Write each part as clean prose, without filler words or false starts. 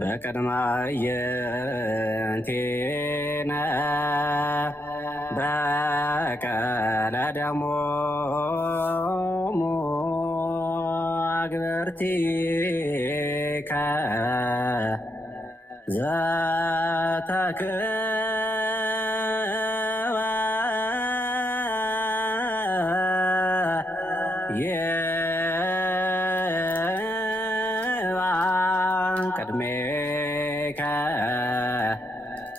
በቅድመ አዕይንቲነ በቀለ ደሞሙ አግብርቲከ ዘተክህወ ይባን ቅድሜከ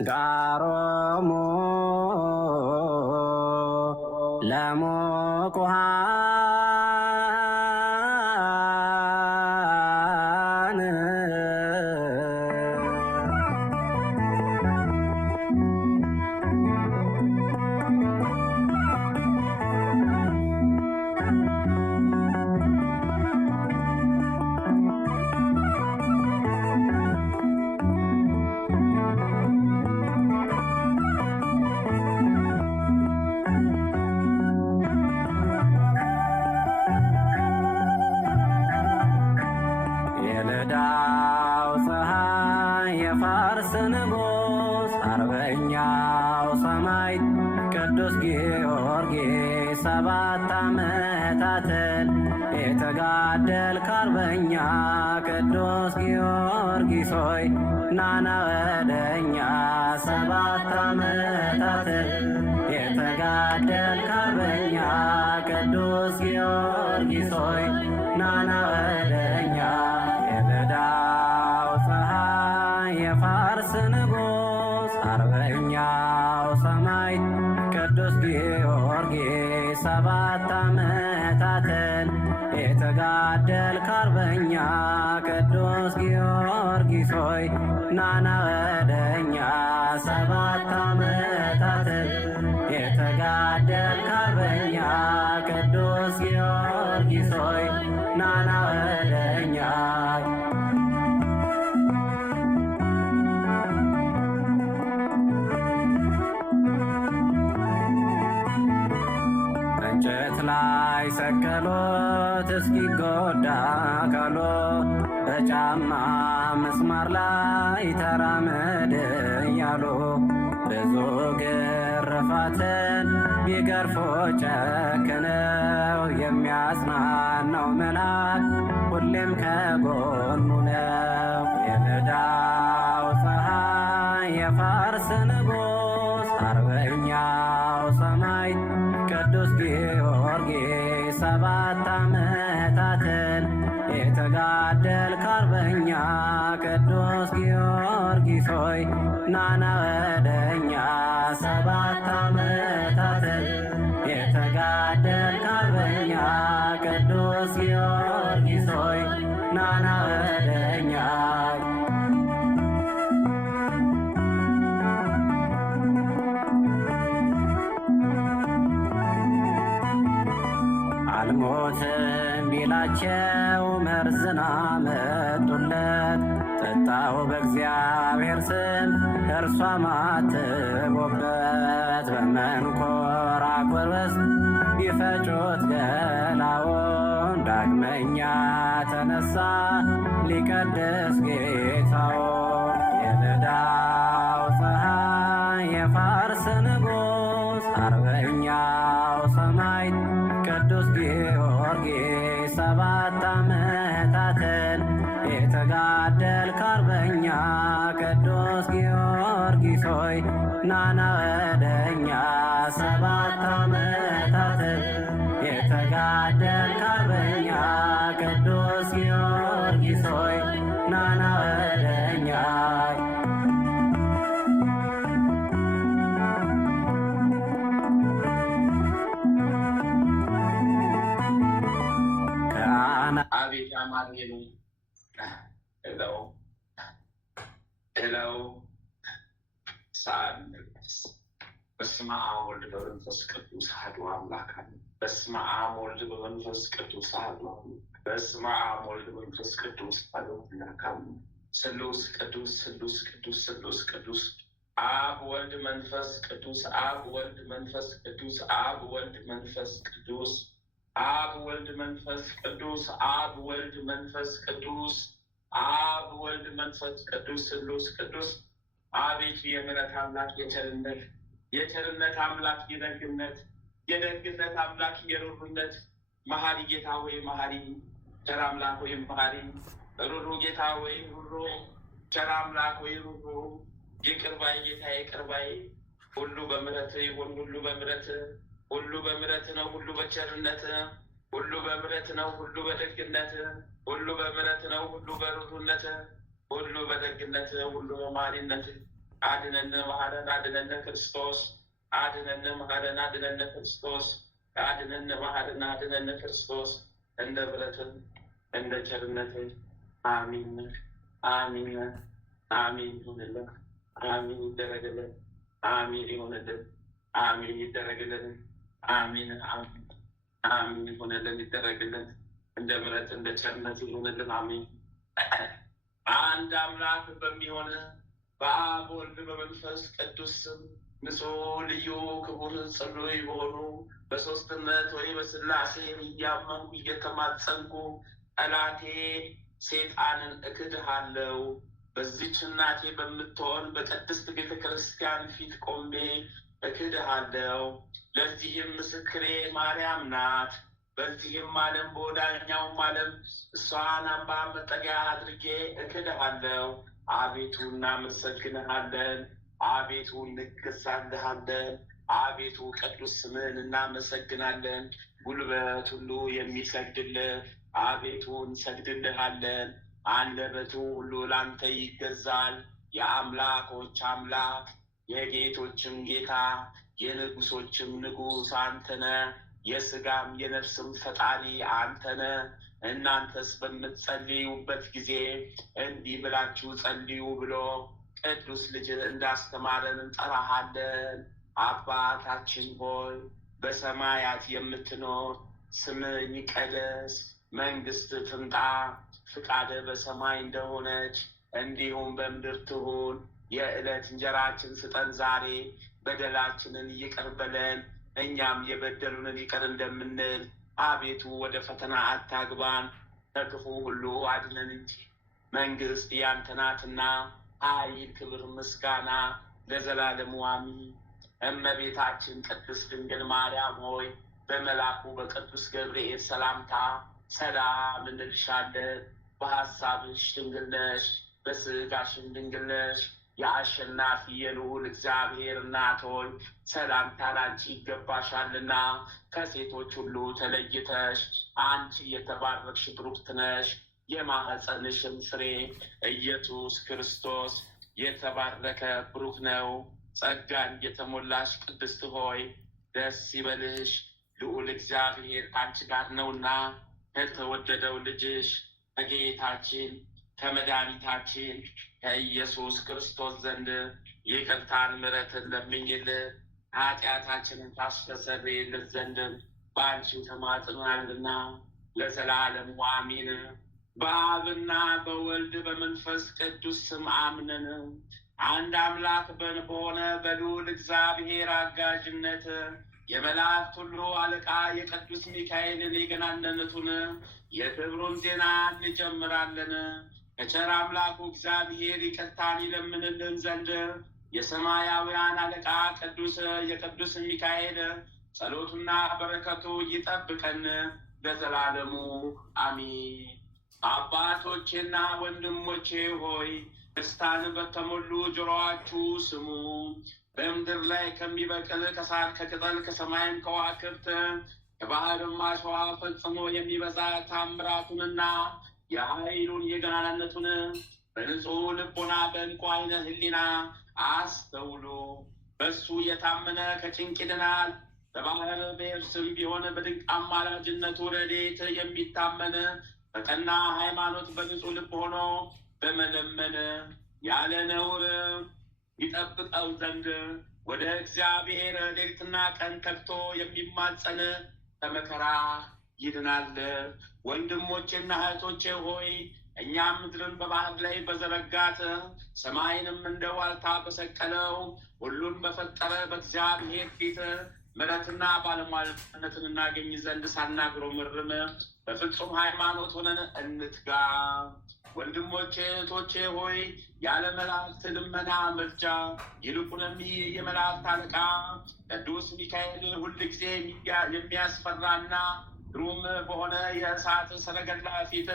ጋሮሙ ለሙቁሃን የልዳው ፀሐይ የፋርስ ንጉሥ አርበኛው ሰማዕት ቅዱስ ጊዮርጊስ 7 ዓመታትን የተጋደልክ አርበኛ ቅዱስ ጊዮርጊስ ሆይ ናና ወደኛ 7 ዓመታትን የተጋደልክ አርበኛ ቅዱስ ጊዮርጊስ ሆይ ናና ወደኛ የልዳው ፀሐይ የፋርስ ንጉሥ አርበኛው ሰማዕት ቅዱስ ጊዮርጊስ 7 ዓመታትን የተጋደልክ አርበኛ ቅዱስ ጊዮርጊስ ሆይ ናና ወደኛ 7 ዓመታትን የተጋደልክ አርበኛ ቅዱስ ጊዮርጊስ ሆይ ናና ወደኛ እንጨት ላይ ሰቀሎት እስኪጎዳ አካሎ በጫማ ምስማር ላይ ተራመድ እያሉ ብዙ ግርፋትን ቢገርፎ ጨክነው የሚያጽናናው መልአክ ሁሌም ከጎኑ ነው። የልዳው ፀሐይ የፋርስ ንጉሥ አርበኛው ሰማዕት ቅዱስ ጊዮርጊስ 7 ዓመታትን የተጋደልክ አርበኛ ቅዱስ ጊዮርጊስ ሆይ ናና ወደኛ 7 ዓመታትን የተጋደልክ አርበኛ ቅዱስ ጊዮርጊስ ሆይ ናና ወደኛ አልሞትም ቢላቸው መርዝን አመጡለት ጠጣው በእግዚአብሔር ስም እርሷ ማትቦበት በመንኰራኵር ውስጥ ቢፈጩት ገላውን ዳግመኛ ተነሳ ሊቀድስ ጌታውን። የልዳው ፀሐይ የፋርስ ንጉሥ አርበኛው ሰማዕት ቅዱስ ጊዮርጊስ 7 ዓመታትን የተጋደልክ አርበኛ ቅዱስ ጊዮርጊስ ሆይ ናና ወደኛ 7 ዓመታትን የተጋደልክ አርበኛ ቅዱስ ጊዮርጊስ ሆይ ናና ወደኛ አቤት አማርኛ ነው። ሄሎ ሳንስ በስመ አብ ወልድ በመንፈስ ቅዱስ አሐዱ አምላክ አሜን። በስመ አብ ወልድ በመንፈስ ቅዱስ አሐዱ አምላክ። በስመ አብ ወልድ በመንፈስ ቅዱስ አሐዱ አምላክ አሜን። ስሉስ ቅዱስ ስሉስ ቅዱስ ስሉስ ቅዱስ አብ ወልድ መንፈስ ቅዱስ አብ ወልድ መንፈስ ቅዱስ አብ ወልድ መንፈስ ቅዱስ አብ ወልድ መንፈስ ቅዱስ አብ ወልድ መንፈስ ቅዱስ አብ ወልድ መንፈስ ቅዱስ ስሉስ ቅዱስ። አቤቱ የምሕረት አምላክ የቸርነት አምላክ የደግነት አምላክ የሩሩነት መሐሪ ጌታ ሆይ መሐሪ፣ ቸር አምላክ ሆይ መሐሪ፣ ሩሩ ጌታ ሆይ ሩሩ፣ ቸር አምላክ ሆይ ሩሩ፣ ይቅር ባይ ጌታ ይቅር ባይ፣ ሁሉ በምሕረት ይሁን፣ ሁሉ በምሕረት ሁሉ በምሕረት ነው፣ ሁሉ በቸርነት ሁሉ በምሕረት ነው፣ ሁሉ በደግነት ሁሉ በምሕረት ነው፣ ሁሉ በሩሩነት ሁሉ በደግነት ሁሉ በመሐሪነት አድነን መሐረን አድነን ክርስቶስ አድነን መሐረን አድነን ክርስቶስ አድነን መሐረን አድነን ክርስቶስ እንደ ምሕረትህ እንደ ቸርነትህ አሜን አሜን አሜን ይሁንልን አሜን ይደረግልን አሜን ይሁንልን አሜን ይደረግልን አሜን አሜን አሜን ይሁንልን ይደረግልን እንደ ምሕረት እንደ ቸርነት ይሁንልን አሜን። አንድ አምላክ በሚሆን በአብ ወልድ በመንፈስ ቅዱስ ስም ንጹሕ ልዩ ክቡር ጽኑዕ በሆኑ በሦስትነት ወይ በሥላሴ እያመንኩ እየተማጸንኩ ጠላቴ ሴጣንን እክድሃለሁ። በዚች እናቴ በምትሆን በቅድስት ቤተ ክርስቲያን ፊት ቆሜ እክድሃለሁ። ለዚህም ምስክሬ ማርያም ናት። በዚህም ዓለም በወዳኛውም ዓለም እሷን አምባ መጠጊያ አድርጌ እክድሃለሁ። አቤቱ እናመሰግንሃለን፣ አቤቱ እንገዛልሃለን፣ አቤቱ ቅዱስ ስምህን እናመሰግናለን። ጉልበት ሁሉ የሚሰግድልህ አቤቱ እንሰግድልሃለን። አንደበቱ ሁሉ ላንተ ይገዛል። የአምላኮች አምላክ የጌቶችም ጌታ የንጉሶችም ንጉሥ አንተነ፣ የሥጋም የነፍስም ፈጣሪ አንተነ። እናንተስ በምትጸልዩበት ጊዜ እንዲህ ብላችሁ ጸልዩ ብሎ ቅዱስ ልጅ እንዳስተማረን እንጠራሃለን። አባታችን ሆይ በሰማያት የምትኖር ስምህ ይቀደስ፣ መንግሥትህ ትምጣ፣ ፍቃድህ በሰማይ እንደሆነች እንዲሁም በምድር ትሁን። የዕለት እንጀራችን ስጠን ዛሬ፣ በደላችንን ይቅር በለን እኛም የበደሉንን ይቅር እንደምንል። አቤቱ ወደ ፈተና አታግባን፣ ከክፉ ሁሉ አድነን እንጂ መንግሥት ያንተ ናትና ኃይል፣ ክብር፣ ምስጋና ለዘላለሙ አሜን። እመቤታችን ቅድስት ድንግል ማርያም ሆይ በመልአኩ በቅዱስ ገብርኤል ሰላምታ ሰላም እንልሻለን። በሐሳብሽ ድንግል ነሽ፣ በሥጋሽም ድንግል ነሽ። የአሸናፊ የልዑል እግዚአብሔር እናት ሆይ ሰላምታ ላንቺ ይገባሻልና ከሴቶች ሁሉ ተለይተሽ አንቺ የተባረክሽ ብሩክት ነሽ። የማኅፀንሽም ፍሬ ኢየሱስ ክርስቶስ የተባረከ ብሩክ ነው። ጸጋን የተሞላሽ ቅድስት ሆይ ደስ ይበልሽ፣ ልዑል እግዚአብሔር ከአንቺ ጋር ነውና ከተወደደው ልጅሽ ከጌታችን ከመድኃኒታችን ከኢየሱስ ክርስቶስ ዘንድ ይቅርታን ምሕረትን ለምኝልን ኃጢአታችንን ታስተሰርይልን ዘንድ በአንቺ ተማጽነናልና ለዘላለሙ አሜን። በአብና በወልድ በመንፈስ ቅዱስ ስም አምነን አንድ አምላክ በሆነ በልዑል እግዚአብሔር አጋዥነት የመላእክት ሁሉ አለቃ የቅዱስ ሚካኤልን የገናንነቱን የክብሩን ዜና እንጀምራለን። ከቸር አምላኩ እግዚአብሔር ይቅርታን ይለምንልን ዘንድ የሰማያውያን አለቃ የቅዱስ ሚካኤል ጸሎቱና በረከቱ ይጠብቀን ለዘላለሙ አሜን። አባቶቼና ወንድሞቼ ሆይ ደስታን በተሞሉ ጆሮአችሁ ስሙ። በምድር ላይ ከሚበቅል ከሳር ከቅጠል ከሰማይም ከዋክብት ከባህርም አሸዋ ፈጽሞ የሚበዛ ታምራቱንና የኃይሉን የገናንነቱን በንጹሕ ልቦና በዕንቁ ዓይነ ሕሊና አስተውሉ። በእሱ የታመነ ከጭንቅ ይድናል። በባህር በየብስም ቢሆን በድንቅ አማላጅነቱ ረድኤት የሚታመን በቀና ሃይማኖት በንጹሕ ልብ ሆኖ በመለመን ያለ ነውር ይጠብቀው ዘንድ ወደ እግዚአብሔር ሌሊትና ቀን ተግቶ የሚማጸን ከመከራ ይድናል። ወንድሞቼና እህቶቼ ሆይ እኛም ምድርን በባህር ላይ በዘረጋት ሰማይንም እንደ ዋልታ በሰቀለው ሁሉን በፈጠረ በእግዚአብሔር ፊት ምሕረትና ባለሟልነትን እናገኝ ዘንድ ሳናጉረመርም በፍጹም ሃይማኖት ሆነን እንትጋ። ወንድሞቼ እህቶቼ ሆይ ያለ መላእክት ልመና ምልጃ ይልቁንም የመላእክት አለቃ ቅዱስ ሚካኤል ሁልጊዜ የሚያስፈራና ግሩም በሆነ የእሳት ሰረገላ ፊት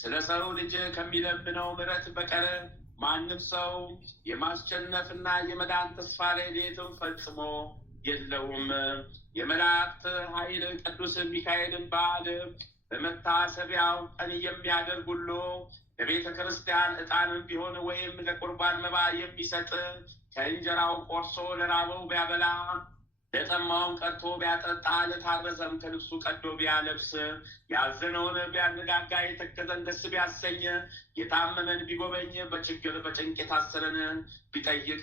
ስለ ሰው ልጅ ከሚለምነው ምሕረት በቀር ማንም ሰው የማስጨነፍና የመዳን ተስፋ ሌሊትም ፈጽሞ የለውም። የመላእክት ኃይል ቅዱስ ሚካኤልን በዓል በመታሰቢያው ቀን የሚያደርግ ሁሉ ለቤተ ክርስቲያን ዕጣንም ቢሆን ወይም ለቁርባን መባ የሚሰጥ ከእንጀራው ቆርሶ ለራበው ቢያበላ ለጠማውን ቀድቶ ቢያጠጣ ለታረዘም ከልብሱ ቀዶ ቢያለብስ ያዘነውን ቢያነጋጋ የተከዘን ደስ ቢያሰኝ የታመመን ቢጎበኝ በችግር በጭንቅ የታሰረን ቢጠይቅ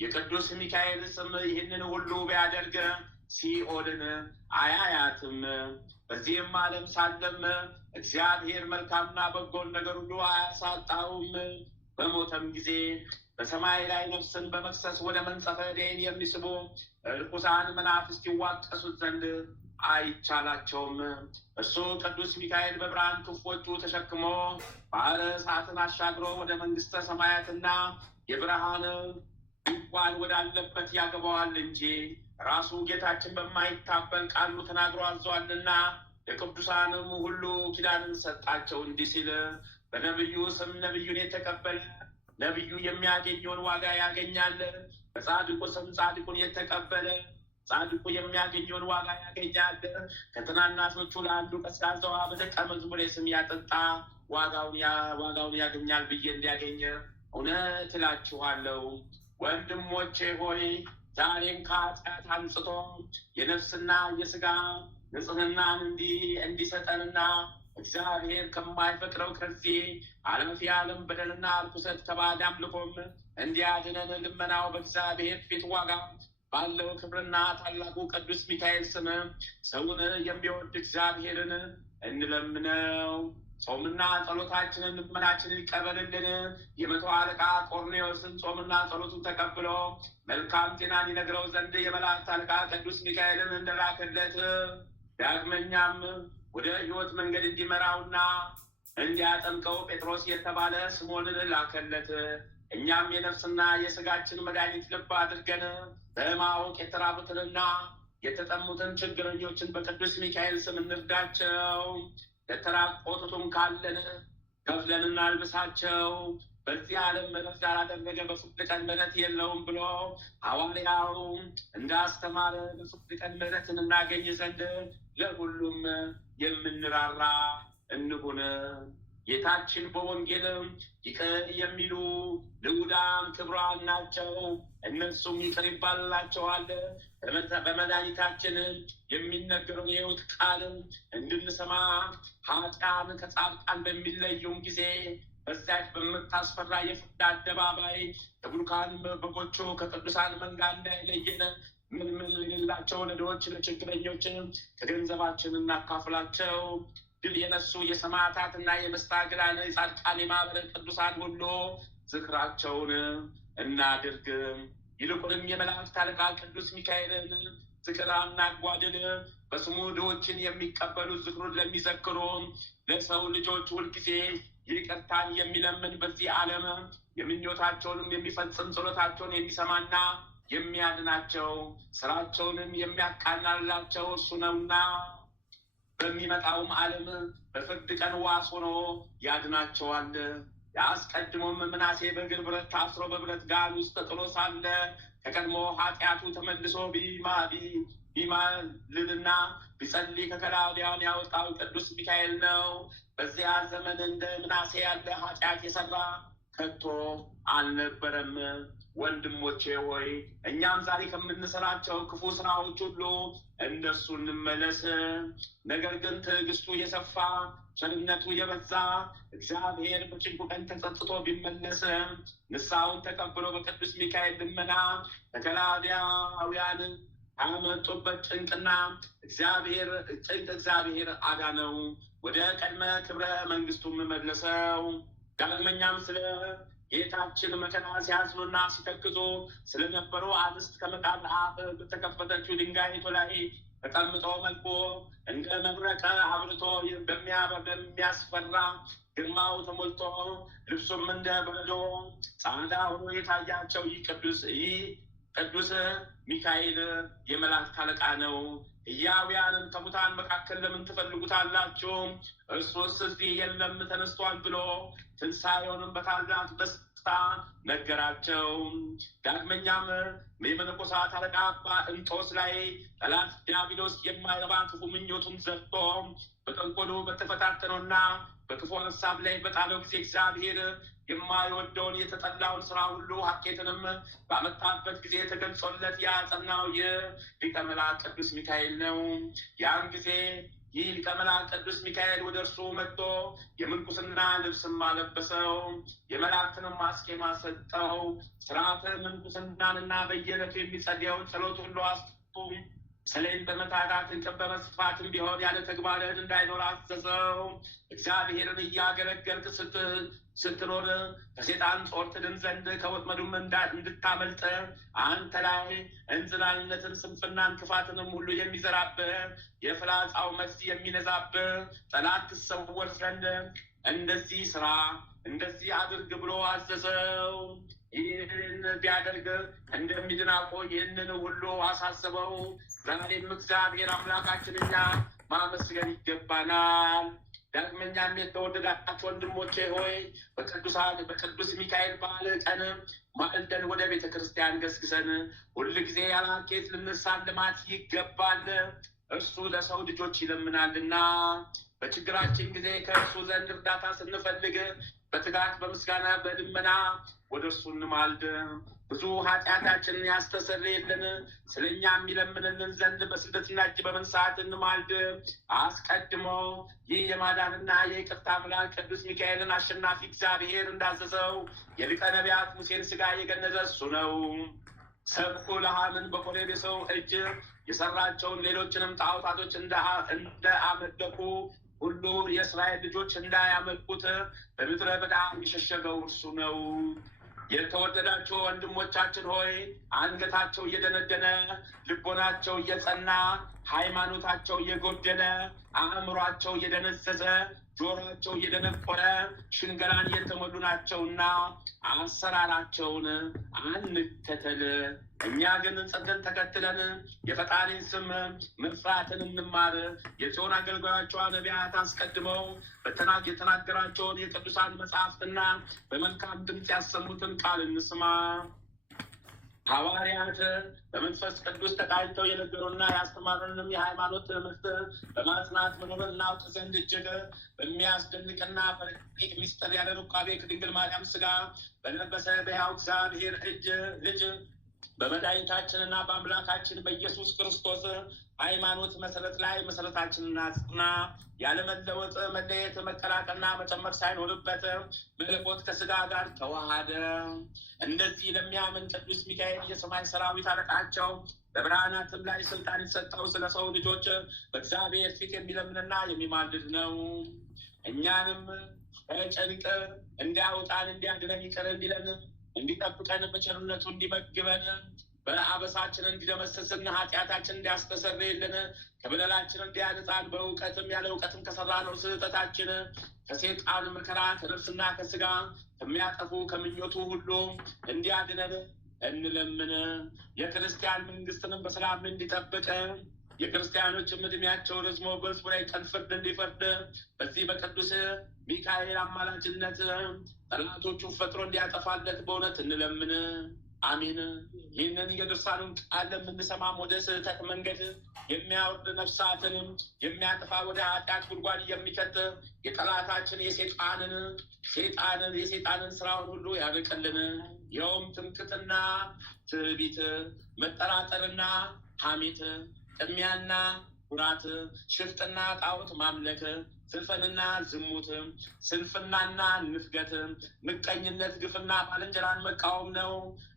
የቅዱስ ሚካኤል ስም ይህንን ሁሉ ቢያደርግ ሲኦልን አያያትም። በዚህም ዓለም ሳለም እግዚአብሔር መልካምና በጎን ነገር ሁሉ አያሳጣውም። በሞተም ጊዜ በሰማይ ላይ ነፍስን በመክሰስ ወደ መንጸፈ እዴን የሚስቡ ርኩሳን መናፍስት ይዋቀሱት ዘንድ አይቻላቸውም። እርሱ ቅዱስ ሚካኤል በብርሃን ክንፎቹ ተሸክሞ ባህረ እሳትን አሻግሮ ወደ መንግስተ ሰማያትና የብርሃን ድንኳን ወዳለበት ያገባዋል እንጂ ራሱ ጌታችን በማይታበል ቃሉ ተናግሮ አዟልና ለቅዱሳንም ሁሉ ኪዳንን ሰጣቸው እንዲህ ሲል በነብዩ ስም ነብዩን የተቀበለ ነብዩ የሚያገኘውን ዋጋ ያገኛል። በጻድቁ ስም ጻድቁን የተቀበለ ጻድቁ የሚያገኘውን ዋጋ ያገኛል። ከትናናሾቹ ለአንዱ ቀዝቃዛ ውሃ በደቀ መዝሙሬ ስም ያጠጣ ዋጋውን ያገኛል ብዬ እንዲያገኝ እውነት እላችኋለሁ። ወንድሞቼ ሆይ ዛሬም ከኃጢአት አንጽቶ የነፍስና የስጋ ንጽህናን እንዲሰጠንና እግዚአብሔር ከማይፈቅረው ከዚህ አለፊ ዓለም በደልና ርኩሰት ከባዕድ አምልኮም እንዲያድነን ልመናው በእግዚአብሔር ፊት ዋጋ ባለው ክብርና ታላቁ ቅዱስ ሚካኤል ስም ሰውን የሚወድ እግዚአብሔርን እንለምነው። ጾምና ጸሎታችንን ልመናችንን ይቀበልልን። የመቶ አለቃ ቆርኔዎስን ጾምና ጸሎቱን ተቀብሎ መልካም ዜናን ይነግረው ዘንድ የመላእክት አለቃ ቅዱስ ሚካኤልን እንደላከለት ዳግመኛም ወደ ሕይወት መንገድ እንዲመራውና እንዲያጠምቀው ጴጥሮስ የተባለ ስምዖንን ላከለት። እኛም የነፍስና የስጋችን መድኃኒት ልብ አድርገን በማወቅ የተራቡትንና የተጠሙትን ችግረኞችን በቅዱስ ሚካኤል ስም እንርዳቸው። ለተራቆቱትም ካለን ከፍለን እናልብሳቸው። በዚህ ዓለም ምሕረት ያላደረገ በፍርድ ቀን ምሕረት የለውም ብሎ ሐዋርያው እንዳስተማረ በፍርድ ቀን ምሕረትን እናገኝ ዘንድ ለሁሉም የምንራራ እንሁን። ጌታችን በወንጌል ይቅር የሚሉ ልዑዳን ክቡራን ናቸው፣ እነሱም ይቅር ይባልላቸዋል። በመድኃኒታችን የሚነገረው የሕይወት ቃል እንድንሰማ ኃጥአን ከጻድቃን በሚለዩም ጊዜ በዚያች በምታስፈራ የፍርድ አደባባይ የቡሩካን በጎቹ ከቅዱሳን መንጋ እንዳይለየን ምን የሌላቸው ለድሆች ለችግረኞች ከገንዘባችን እናካፍላቸው። ድል የነሱ የሰማዕታትና የመስተጋድላን የጻድቃን የማኅበረ ቅዱሳን ሁሉ ዝክራቸውን እናድርግ። ይልቁንም የመላእክት አለቃ ቅዱስ ሚካኤልን ዝክር አናጓድል። በስሙ ድሆችን የሚቀበሉ ዝክሩን ለሚዘክሩ ለሰው ልጆች ሁልጊዜ ይቅርታን የሚለምን በዚህ ዓለም የምኞታቸውንም የሚፈጽም ጸሎታቸውን የሚሰማና የሚያድናቸው ስራቸውንም የሚያቃናላቸው እርሱ ነውና በሚመጣውም ዓለም በፍርድ ቀን ዋስ ሆኖ ያድናቸዋል። የአስቀድሞም ምናሴ በእግር ብረት ታስሮ በብረት ጋን ውስጥ ተጥሎ ሳለ ከቀድሞ ኃጢአቱ ተመልሶ ቢማልልና ቢጸልይ ከከላውዲያን ያወጣው ቅዱስ ሚካኤል ነው። በዚያ ዘመን እንደ ምናሴ ያለ ኃጢአት የሰራ ከቶ አልነበረም። ወንድሞቼ ሆይ እኛም ዛሬ ከምንሰራቸው ክፉ ስራዎች ሁሉ እንደሱ እንመለስ። ነገር ግን ትዕግስቱ የሰፋ ቸርነቱ የበዛ እግዚአብሔር በጭንቁ ቀን ተጸጽቶ ቢመለስ ንስሐውን ተቀብሎ በቅዱስ ሚካኤል ልመና ከከላውያውያን አመጡበት ጭንቅ እግዚአብሔር አዳነው፣ ወደ ቀድመ ክብረ መንግስቱም መለሰው። ዳግመኛም ስለ ጌታችን መከራ ሲያዝኑና ሲተክዙ ስለነበሩ አንስት ከመቃብር አፍ በተከፈተችው ድንጋይቱ ላይ ተቀምጦ መልኩ እንደ መብረቅ አብርቶ በሚያስፈራ ግርማው ተሞልቶ ልብሱም እንደ በረዶ ጻዕዳ ሆኖ የታያቸው ይህ ቅዱስ ሚካኤል የመላእክት አለቃ ነው። ሕያዋንን ከሙታን መካከል ለምን ትፈልጉታላችሁ? እርሱስ እዚህ የለም ተነስቷል ብሎ ትንሣኤውንም በታላቅ ደስታ ነገራቸው። ዳግመኛም የመነኮሳት አለቃ አባ እንጦስ ላይ ጠላት ዲያብሎስ የማይረባ ክፉ ምኞቱን ዘርቶ በተንኮሉ በተፈታተነውና በክፉ ሀሳብ ላይ በጣለው ጊዜ እግዚአብሔር የማይወደውን የተጠላውን ስራ ሁሉ ሀኬትንም ባመጣበት ጊዜ ተገልጾለት ያጸናው ይህ ሊቀ መላእክት ቅዱስ ሚካኤል ነው። ያን ጊዜ ይህ ሊቀ መላእክት ቅዱስ ሚካኤል ወደ እርሱ መጥቶ የምንኩስና ልብስም አለበሰው፣ የመላእክትንም አስኬማ ሰጠው። ስርዓተ ምንኩስናንና በየዕለቱ የሚጸልየውን ጸሎት ሁሉ አስጡ። ሰሌን በመታታት እንቅብ በመስፋትም ቢሆን ያለ ተግባር እንዳይኖር አዘዘው። እግዚአብሔርን እያገለገልክ ስትኖር ከሴጣን ጾር ትድን ዘንድ ከወጥመዱም እንድታመልጥ አንተ ላይ እንዝላልነትን፣ ስንፍናን፣ ክፋትንም ሁሉ የሚዘራብህ የፍላጻው መርዝ የሚነዛብህ ጠላት ትሰወር ዘንድ እንደዚህ ስራ እንደዚህ አድርግ ብሎ አዘዘው። ይህን ቢያደርግ እንደሚድን አውቆ ይህንን ሁሉ አሳስበው። ዛሬም እግዚአብሔር አምላካችንኛ ማመስገን ይገባናል። ዳግመኛም የተወደዳችሁ ወንድሞቼ ሆይ በቅዱስ ሚካኤል በዓል ቀን ማልደን ወደ ቤተ ክርስቲያን ገስግሰን ሁል ጊዜ ያለ ሀኬት ልንሳልማት ይገባል። እርሱ ለሰው ልጆች ይለምናልና በችግራችን ጊዜ ከእርሱ ዘንድ እርዳታ ስንፈልግ በትጋት በምስጋና በልመና ወደ እርሱ እንማልድ። ብዙ ኃጢአታችንን ያስተሰርይልን ስለኛ የሚለምንልን ዘንድ በስደትና እጅ በመንሳት እንማልድ። አስቀድሞ ይህ የማዳንና የይቅርታ አምላክ ቅዱስ ሚካኤልን አሸናፊ እግዚአብሔር እንዳዘዘው የሊቀ ነቢያት ሙሴን ስጋ የገነዘ እሱ ነው። ሰብኩ ለሐምን በኮሬብ የሰው እጅ የሰራቸውን ሌሎችንም ጣዖታቶች እንደ አመለኩ ሁሉ የእስራኤል ልጆች እንዳያመልኩት በምድረ በዳ የሸሸገው እርሱ ነው። የተወደዳችሁ ወንድሞቻችን ሆይ አንገታቸው እየደነደነ ልቦናቸው እየጸና ሃይማኖታቸው እየጎደለ አእምሯቸው እየደነዘዘ ጆሮአቸው እየደነቆረ ሽንገላን እየተሞሉ ናቸውና አሰራራቸውን አንከተል። እኛ ግን ጸንተን ተከትለን የፈጣሪን ስም መፍራትን እንማር። የጽዮን አገልጋዮቿ ነቢያት አስቀድመው የተናገራቸውን የቅዱሳን መጽሐፍትና በመልካም ድምፅ ያሰሙትን ቃል እንስማ። ሐዋርያት በመንፈስ ቅዱስ ተቃኝተው የነገሩና ያስተማሩንም የሃይማኖት ትምህርት በማጽናት መኖርን እናውቅ ዘንድ እጅግ በሚያስደንቅና በረቂቅ ሚስጥር ያለ ሩካቤ ከድንግል ማርያም ስጋ በለበሰ በሕያው እግዚአብሔር ልጅ በመድኃኒታችንና በአምላካችን በኢየሱስ ክርስቶስ ሃይማኖት መሰረት ላይ መሰረታችንን አጽና። ያለመለወጥ መለየት፣ መቀላቀልና መጨመር ሳይኖርበት መለኮት ከስጋ ጋር ተዋሃደ። እንደዚህ ለሚያምን ቅዱስ ሚካኤል የሰማይ ሰራዊት አለቃቸው በብርሃናትም ላይ ስልጣን የተሰጠው ስለ ሰው ልጆች በእግዚአብሔር ፊት የሚለምንና የሚማልድ ነው። እኛንም ከጭንቅ እንዲያውጣን፣ እንዲያድነን፣ ይቅር እንዲለን፣ እንዲጠብቀን፣ በቸርነቱ እንዲመግበን፣ በአበሳችን እንዲደመስስን፣ ኃጢአታችን እንዲያስተሰርይልን፣ ከበደላችን እንዲያነጻን፣ በእውቀትም ያለ እውቀትም ከሰራነው ስህተታችን ከሴጣን መከራ ከነፍስና ከስጋ ከሚያጠፉ ከምኞቱ ሁሉ እንዲያድነን እንለምን። የክርስቲያን መንግስትንም በሰላም እንዲጠብቅ የክርስቲያኖችም ዕድሜያቸው ረዝሞ በሕዝቡ ላይ ቀን ፍርድ እንዲፈርድ በዚህ በቅዱስ ሚካኤል አማላጅነት ጠላቶቹን ፈጥሮ እንዲያጠፋለት በእውነት እንለምን። አሜን። ይህንን የድርሳኑን ቃል የምንሰማም ወደ ስህተት መንገድ የሚያወርድ ነፍሳትንም የሚያጠፋ ወደ ኃጢአት ጉድጓድ የሚከት የጠላታችን የሴጣንን ስራውን ሁሉ ያርቅልን። ይኸውም ትምክህትና ትዕቢት፣ መጠራጠርና ሐሜት፣ ቅሚያና ኩራት፣ ሽፍጥና ጣዖት ማምለክ፣ ስንፍናና ዝሙት፣ ስንፍናና ንፍገት፣ ምቀኝነት፣ ግፍና ባልንጀራን መቃወም ነው።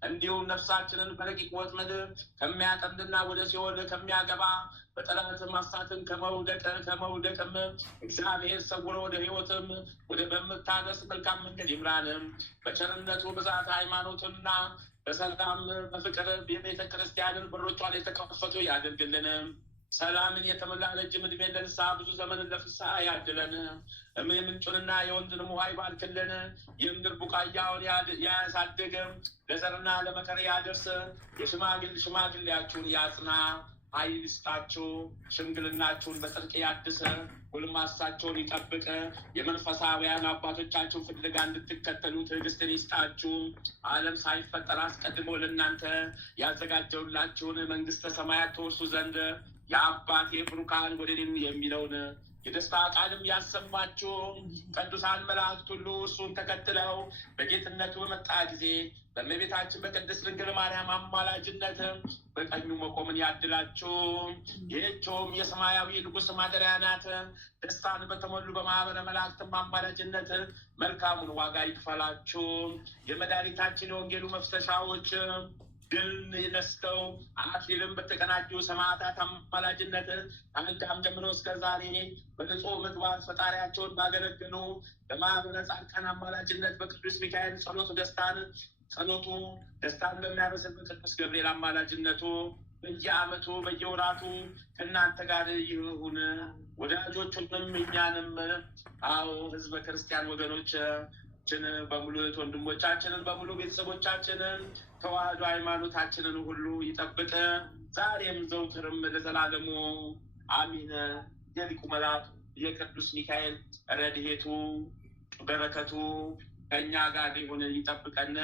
እንዲሁም ነፍሳችንን በረቂቅ ወጥመድ ከሚያጠምድና ወደ ሲኦል ከሚያገባ በጠላት ማሳትን ከመውደቅም እግዚአብሔር ሰውሮ ወደ ሕይወትም ወደ በምታደርስ መልካም መንገድ ይምራንም። በቸርነቱ ብዛት ሃይማኖትና በሰላም በፍቅር የቤተ ክርስቲያንን በሮቿን የተከፈቱ ያደርግልንም። ሰላምን የተመላ ረጅም ዕድሜ ለንስሐ ብዙ ዘመንን ለፍስሐ ያድለን። የምንጩንና የወንዝንም ውሃ ይባርክልን። የምድር ቡቃያውን ያሳድግ፣ ለዘርና ለመከር ያደርስ። ሽማግሌያችሁን ያጽና፣ ኃይል ይስጣችሁ። ሽምግልናችሁን በጽድቅ ያድስ፣ ጎልማሳቸውን ይጠብቅ። የመንፈሳውያን አባቶቻችሁን ፍለጋ እንድትከተሉ ትዕግስትን ይስጣችሁ። ዓለም ሳይፈጠር አስቀድሞ ለእናንተ ያዘጋጀውላችሁን መንግስተ ሰማያት ተወርሱ ዘንድ የአባቴ ብሩካን ወደ እኔ የሚለውን የደስታ ቃልም ያሰማችሁ። ቅዱሳን መላእክት ሁሉ እሱን ተከትለው በጌትነቱ በመጣ ጊዜ በእመቤታችን በቅድስት ድንግል ማርያም አማላጅነት በቀኙ መቆምን ያድላችሁ። ይህችውም የሰማያዊ ንጉሥ ማደሪያ ናት። ደስታን በተሞሉ በማኅበረ መላእክትም አማላጅነት መልካሙን ዋጋ ይክፈላችሁ። የመድኃኒታችን የወንጌሉ መፍሰሻዎች ድል ነስተው አክሊልን በተቀናጁ ሰማዕታት አማላጅነት ከአዳም ጀምሮ እስከ ዛሬ በንጹሕ ምግባር ፈጣሪያቸውን ባገለገሉ በማኅበረ ጻድቃን አማላጅነት በቅዱስ ሚካኤል ጸሎቱ ደስታን በሚያበስር በቅዱስ ገብርኤል አማላጅነቱ በየዓመቱ በየወራቱ ከእናንተ ጋር ይሁን። ወዳጆቹንም እኛንም ሕዝበ ክርስቲያን ወገኖችን በሙሉ ወንድሞቻችንን በሙሉ ቤተሰቦቻችንን ተዋህዶ ሃይማኖታችንን ሁሉ ይጠብቅ ዛሬም ዘውትርም ለዘላለሙ አሚን። የሊቁ መልአክ የቅዱስ ሚካኤል ረድኤቱ በረከቱ ከእኛ ጋር ይሁን፣ ይጠብቀን።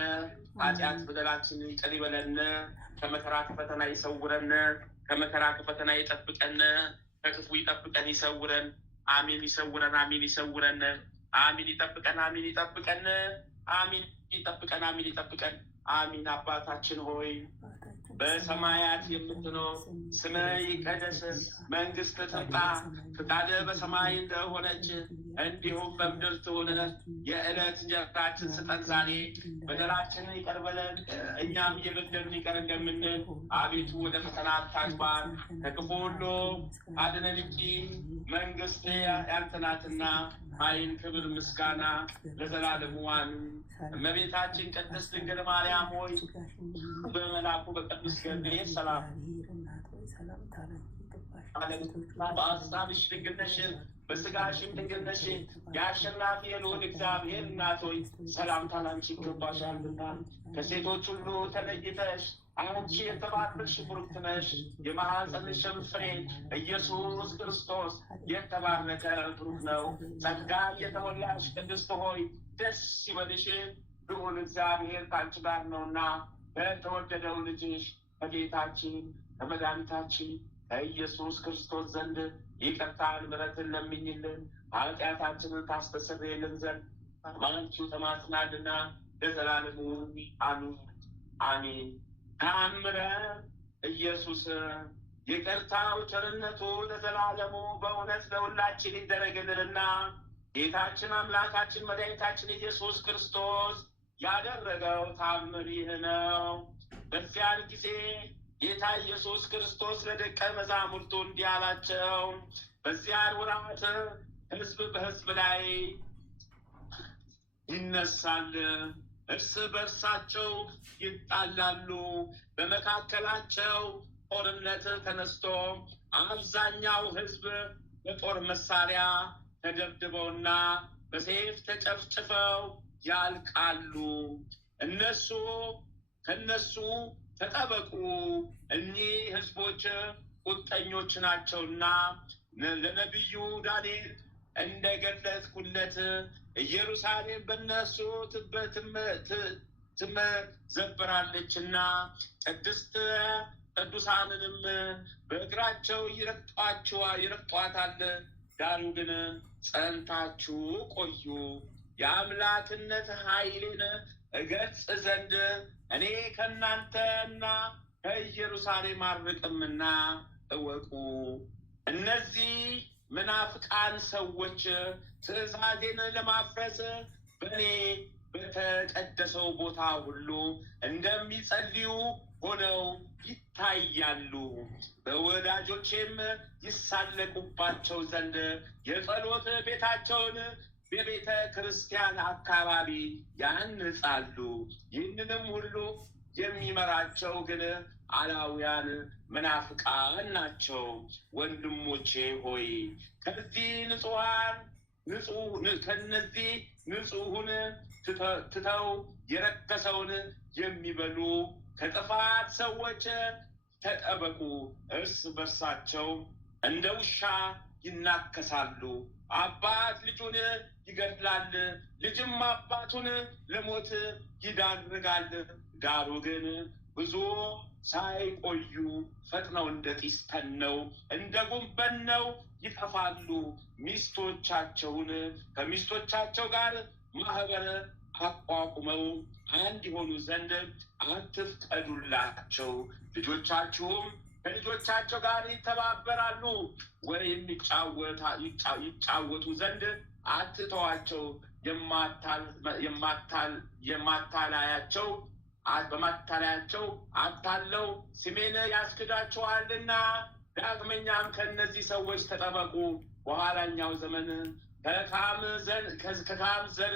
ኃጢአት በደላችን ይቅር ይበለን። ከመከራ ከፈተና ይሰውረን። ከመከራ ከፈተና ይጠብቀን። ከክፉ ይጠብቀን፣ ይሰውረን። አሚን። ይሰውረን። አሚን። ይሰውረን። አሚን። ይጠብቀን። አሚን። ይጠብቀን። አሚን። ይጠብቀን። አሚን። ይጠብቀን። አሚን። አባታችን ሆይ በሰማያት የምትኖር ስምህ ይቀደስ፣ መንግሥትህ ትምጣ፣ ፈቃድህ በሰማይ እንደሆነች እንዲሁም በምድር ትሁን። የዕለት እንጀራችንን ስጠን ዛሬ፣ በደላችንን ይቅር በለን እኛም የበደሉንን ይቅር እንደምንል፣ አቤቱ ወደ ፈተና አታግባን ከክፉ ሁሉ አድነን እንጂ መንግሥት ያንተ ናትና ኃይል፣ ክብር፣ ምስጋና ለዘላለሙ አሜን። እመቤታችን ቅድስት ድንግል ማርያም ሆይ በመልአኩ በቅዱስ ገብርኤል ሰላም በአሳብሽ ድንግል ነሽ፣ በሥጋሽም ድንግል ነሽ። የአሸናፊ የልዑል እግዚአብሔር እናት ሆይ ሰላምታ ላንቺ ይገባሻልና ከሴቶች ሁሉ ተለይተሽ አንቺ የተባረክሽ ቡርክት ነሽ። የማኅፀንሽም ፍሬ ኢየሱስ ክርስቶስ የተባረከ ቡሩክ ነው። ጸጋ የተሞላሽ ቅድስት ሆይ ደስ ይበልሽ፣ ልዑል እግዚአብሔር ከአንቺ ጋር ነውና በተወደደው ልጅሽ ከጌታችን ከመድኃኒታችን ከኢየሱስ ክርስቶስ ዘንድ ይቅርታን ምሕረትን ለምኝልን ኃጢአታችንን ታስተሰርይልን ዘንድ በአንቺው ተማጽናልና ለዘላለሙ አሜን አሜን። ተአምረ ኢየሱስ ይቅርታው ቸርነቱ ለዘላለሙ በእውነት ለሁላችን ይደረግልንና ጌታችን አምላካችን መድኃኒታችን ኢየሱስ ክርስቶስ ያደረገው ተአምር ይህ ነው። በዚያን ጊዜ ጌታ ኢየሱስ ክርስቶስ ለደቀ መዛሙርቱ እንዲህ አላቸው፣ በዚያን ወራት ሕዝብ በሕዝብ ላይ ይነሳል፣ እርስ በርሳቸው ይጣላሉ፣ በመካከላቸው ጦርነት ተነስቶ አብዛኛው ሕዝብ በጦር መሳሪያ ተደብድበውና በሰይፍ ተጨፍጭፈው ያልቃሉ። ከነሱ ተጠበቁ፣ እኒህ ሕዝቦች ቁጠኞች ናቸውና ለነቢዩ ዳንኤል እንደገለጥኩለት ኢየሩሳሌም በእነሱ ትመዘበራለችና ቅዱሳንንም በእግራቸው ይረግጧታል። ዳሩ ግን ጸንታችሁ ቆዩ፣ የአምላክነት ኃይሌን እገልጽ ዘንድ እኔ ከእናንተና ከኢየሩሳሌም አርቅምና እወቁ። እነዚህ መናፍቃን ሰዎች ትእዛዜን ለማፍረስ በእኔ በተቀደሰው ቦታ ሁሉ እንደሚጸልዩ ሆነው ይታያሉ። በወዳጆቼም ይሳለቁባቸው ዘንድ የጸሎት ቤታቸውን በቤተ ክርስቲያን አካባቢ ያንጻሉ። ይህንንም ሁሉ የሚመራቸው ግን አላውያን መናፍቃን ናቸው። ወንድሞቼ ሆይ ከነዚህ ንጹሑን ትተው የረከሰውን የሚበሉ ከጥፋት ሰዎች ተጠበቁ። እርስ በርሳቸው እንደ ውሻ ይናከሳሉ። አባት ልጁን ይገድላል፣ ልጅም አባቱን ለሞት ይዳርጋል። ዳሩ ግን ብዙ ሳይቆዩ ፈጥነው እንደ ጢስ ተነው እንደ ጉም በነው ይጠፋሉ። ሚስቶቻቸውን ከሚስቶቻቸው ጋር ማህበር አቋቁመው አንድ የሆኑ ዘንድ አትፍቀዱላቸው። ልጆቻችሁም ከልጆቻቸው ጋር ይተባበራሉ ወይም ይጫወቱ ዘንድ አትተዋቸው። በማታለያቸው አታለው ስሜን ያስክዳችኋልና። ዳግመኛም ከእነዚህ ሰዎች ተጠበቁ። በኋላኛው ዘመን ከካም ዘር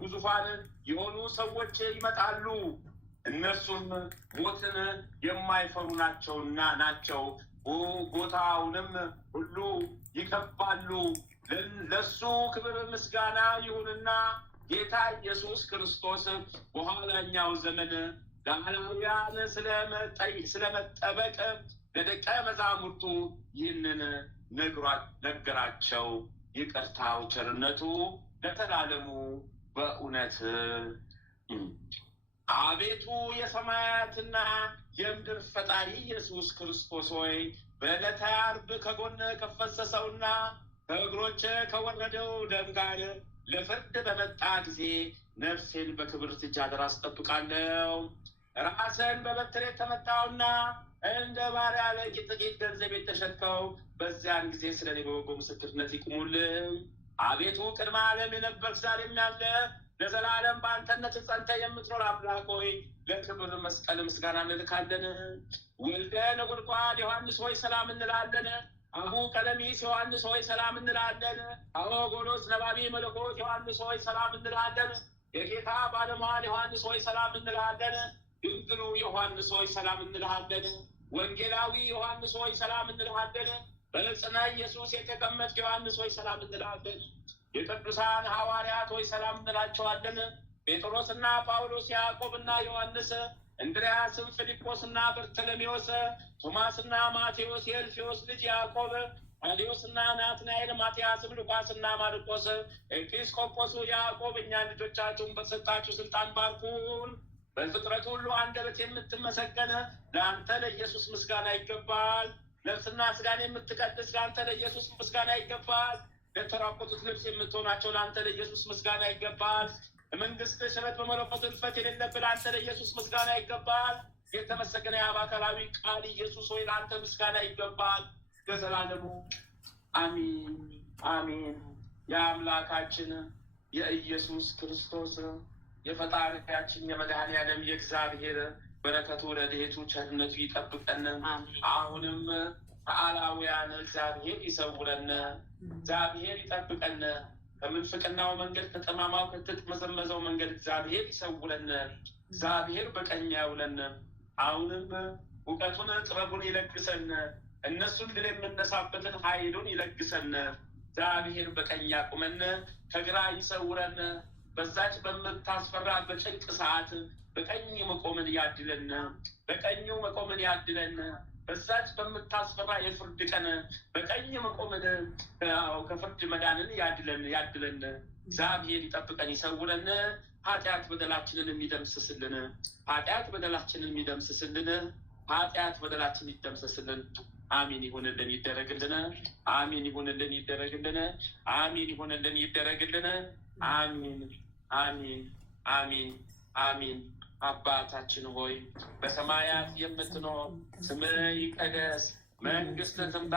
ግዙፋን የሆኑ ሰዎች ይመጣሉ። እነርሱም ሞትን የማይፈሩ ናቸው። ቦታውንም ሁሉ ይከባሉ። ለሱ ክብር ምስጋና ይሁንና ጌታ ኢየሱስ ክርስቶስ በኋላኛው ዘመን ለአላውያን ስለመጠበቅ ለደቀ መዛሙርቱ ይህንን ነገራቸው። ይቅርታው ቸርነቱ ለዘላለሙ በእውነት አቤቱ የሰማያትና የምድር ፈጣሪ ኢየሱስ ክርስቶስ ሆይ በዕለተ ዓርብ ከጎን ከፈሰሰውና ከእግሮች ከወረደው ደም ጋር ለፍርድ በመጣ ጊዜ ነፍሴን በክብር እጅ አደራ አስጠብቃለሁ። ራስን በበትር የተመታውና እንደ ባሪያ ጥቂት ገንዘብ የተሸጥከው በዚያን ጊዜ ስለ እኔ በበጎ ምስክርነት ይቁሙልኝ። አቤቱ ቅድመ ዓለም የነበርክ ዛሬም ያለ ለዘላለም በአንተነት ጸንተህ የምትኖር አምላክ ሆይ ለክብር መስቀል ምስጋና እንልካለን። ወልደ ነጎድጓድ ዮሐንስ ሆይ ሰላም እንላለን። አቡ ቀለሚስ ዮሐንስ ሆይ ሰላም እንላለን። አዎጎሎስ ነባቢ መለኮት ዮሐንስ ሆይ ሰላም እንላለን። የጌታ ባለሟል ዮሐንስ ሆይ ሰላም እንላለን። ድንግሉ ዮሐንስ ሆይ ሰላም እንልሃለን። ወንጌላዊ ዮሐንስ ሆይ ሰላም እንልሃለን። በዕፀ ኢየሱስ የተቀመጥክ ዮሐንስ ሆይ ሰላም እንልሃለን። የቅዱሳን ሐዋርያት ሆይ ሰላም እንላቸዋለን። ጴጥሮስና ጳውሎስ፣ ያዕቆብና ዮሐንስ፣ እንድርያስም፣ ፊልጶስና በርተሎሜዎስ፣ ቶማስና ማቴዎስ፣ የእልፌዎስ ልጅ ያዕቆብ፣ ታዴዎስና ናትናኤል፣ ማትያስም፣ ሉቃስና ማርቆስ፣ ኤጲስቆጶሱ ያዕቆብ፣ እኛን ልጆቻችሁን በሰጣችሁ ስልጣን ባርኩን። በፍጥረት ሁሉ አንደበት የምትመሰገን ለአንተ ለኢየሱስ ምስጋና ይገባል። ነፍስና ስጋን የምትቀድስ ለአንተ ለኢየሱስ ምስጋና ይገባል። ለተራቆቱት ልብስ የምትሆናቸው ለአንተ ለኢየሱስ ምስጋና ይገባል። በመንግስት ሽረት በመለኮት እልፈት የሌለብህ ለአንተ ለኢየሱስ ምስጋና ይገባል። የተመሰገነ የአብ አካላዊ ቃል ኢየሱስ ሆይ ለአንተ ምስጋና ይገባል ለዘላለሙ አሚን አሚን። የአምላካችን የኢየሱስ ክርስቶስ የፈጣሪያችን የመድኃኔዓለም የእግዚአብሔር በረከቱ ረድኤቱ ቸርነቱ ይጠብቀን። አሁንም ከአላውያን እግዚአብሔር ይሰውረን፣ እግዚአብሔር ይጠብቀን። ከምንፍቅናው መንገድ ከጠማማው ከተጠመዘመዘው መንገድ እግዚአብሔር ይሰውረን፣ እግዚአብሔር በቀኝ ያውለን። አሁንም እውቀቱን ጥበቡን ይለግሰን፣ እነሱን ድል የምነሳበትን ኃይሉን ይለግሰን። እግዚአብሔር በቀኝ ያቁመን፣ ከግራ ይሰውረን። በዛች በምታስፈራ በጭንቅ ሰዓት በቀኝ መቆምን ያድለን፣ በቀኙ መቆምን ያድለን። በዛች በምታስፈራ የፍርድ ቀን በቀኝ መቆምን ከፍርድ መዳንን ያድለን። እግዚአብሔር ይጠብቀን ይሰውረን። ኃጢአት በደላችንን የሚደምስስልን ኃጢአት በደላችን ይደምስስልን። አሚን ይሁንልን ይደረግልን። አሚን ይሁንልን ይደረግልን። አሚን ይሁንልን ይደረግልን። አሚን አሚን አሚን አሚን። አባታችን ሆይ በሰማያት የምትኖር ስምህ ይቀደስ፣ መንግስት ትምጣ፣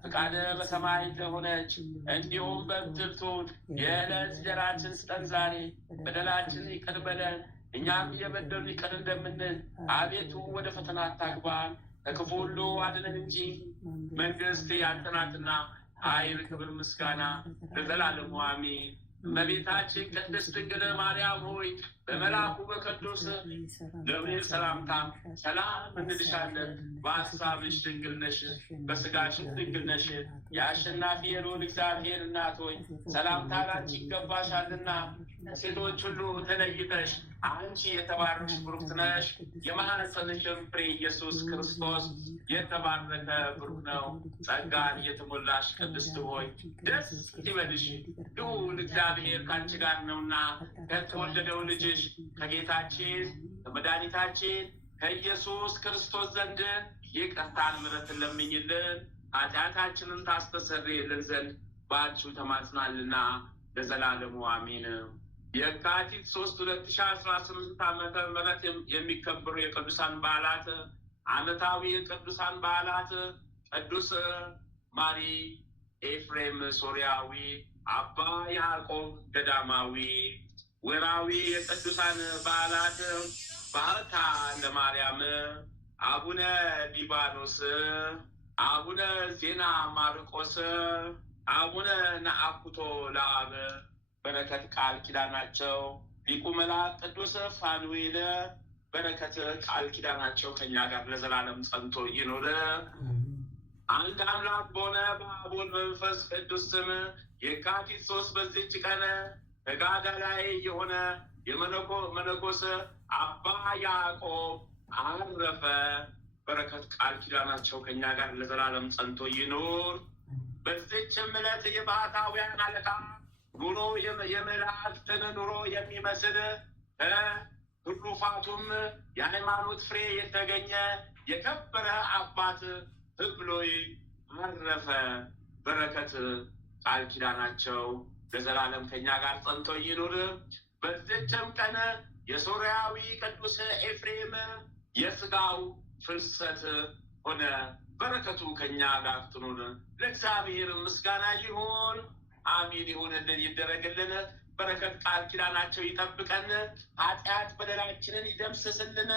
ፈቃደ በሰማይ እንደሆነች እንዲሁም በምድር ትሁን። የዕለት እንጀራችንን ስጠን ዛሬ፣ በደላችንን ይቅር በለን እኛም የበደሉንን ይቅር እንደምንል፣ አቤቱ ወደ ፈተና አታግባን ከክፉ ሁሉ አድነን እንጂ መንግስት ያንተ ናትና ኃይል፣ ክብር፣ ምስጋና ለዘላለሙ አሜን። እመቤታችን ቅድስት ድንግል ማርያም ሆይ በመልአኩ በቅዱስ ገብርኤል ሰላምታ ሰላም እንልሻለን። በሐሳብሽ ድንግል ነሽ፣ በሥጋሽም ድንግል ነሽ። የአሸናፊ የልዑል እግዚአብሔር እናት ሆይ ሰላምታ ላንቺ ይገባሻልና ሴቶች ሁሉ ተለይተሽ አንቺ የተባረክሽ ብሩክት ነሽ። የማኅፀንሽም ፍሬ ኢየሱስ ክርስቶስ የተባረከ ብሩክ ነው። ጸጋን የተሞላሽ ቅድስት ሆይ ደስ ይበልሽ፣ ልዑል እግዚአብሔር ከአንቺ ጋር ነውና ከተወደደው ልጅሽ ከጌታችን ከመድኃኒታችን ከኢየሱስ ክርስቶስ ዘንድ ይቅርታን ምሕረትን ለምኝልን ኃጢአታችንን ታስተሰርይልን ዘንድ በአንቺው ተማጽናልና ለዘላለሙ አሜን። የካቲት 3 2018 ዓመተ ምህረት የሚከበሩ የቅዱሳን በዓላት ዓመታዊ የቅዱሳን በዓላት ቅዱስ ማሪ ኤፍሬም ሶርያዊ፣ አባ ያዕቆብ ገዳማዊ። ወርሃዊ የቅዱሳን በዓላት ባህታ ለማርያም፣ አቡነ ሊባኖስ፣ አቡነ ዜና ማርቆስ፣ አቡነ ነአኩቶ ለአብ በረከት ቃል ኪዳናቸው ሊቁ መልአክ ቅዱስ ፋኑኤል በረከት ቃል ኪዳናቸው ከኛ ጋር ለዘላለም ጸንቶ ይኖር። አንድ አምላክ በሆነ በአብ ወልድ በመንፈስ ቅዱስ ስም የካቲት 3 በዚች ቀን በጋዳ ላይ የሆነ የመነኮስ አባ ያዕቆብ አረፈ። በረከት ቃል ኪዳናቸው ከኛ ጋር ለዘላለም ጸንቶ ይኖር። በዚችም ዕለት የባህታውያን አለቃ ኑሮ የመላእክትን ኑሮ የሚመስል ትሩፋቱም የሃይማኖት ፍሬ የተገኘ የከበረ አባት ህብሎይ አረፈ። በረከት ቃል ኪዳናቸው ለዘላለም ከኛ ጋር ጸንቶ ይኑር። በዚችም ቀን የሶርያዊ ቅዱስ ኤፍሬም የስጋው ፍልሰት ሆነ። በረከቱ ከኛ ጋር ትኑር። ለእግዚአብሔር ምስጋና ይሁን፣ አሜን። ይሁንልን፣ ይደረግልን። በረከት ቃል ኪዳናቸው ይጠብቀን። ኃጢአት በደላችንን ይደምስስልን።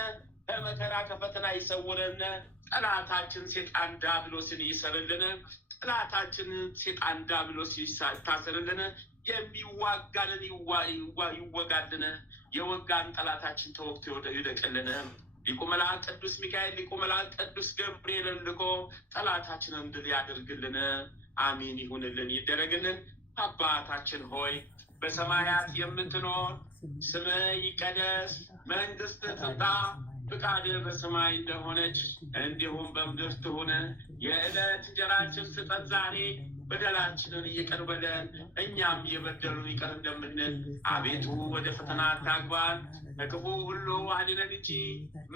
ከመከራ ከፈተና ይሰውረን። ጠላታችን ሴጣን ዲያብሎስን ይሰርልን። ጠላታችን ሴጣን ዲያብሎስ ይታሰርልን። የሚዋጋልን ይወጋልን። የወጋን ጠላታችን ተወግቶ ይውደቅልን። ሊቁ መልአክ ቅዱስ ሚካኤል ሊቁ መልአክ ቅዱስ ገብርኤልን ልኮ ጠላታችንን ድል ያደርግልን። አሜን። ይሁንልን፣ ይደረግልን። አባታችን ሆይ በሰማያት የምትኖር ስምህ ይቀደስ፣ መንግስትህ ትምጣ፣ ፍቃድህ በሰማይ እንደሆነች እንዲሁም በምድር ትሁን። የዕለት እንጀራችንን ስጠን ዛሬ፣ በደላችንን ይቅር በለን እኛም የበደሉንን ይቅር እንደምንል፣ አቤቱ ወደ ፈተና አታግባን ከክፉ ሁሉ አድነን እንጂ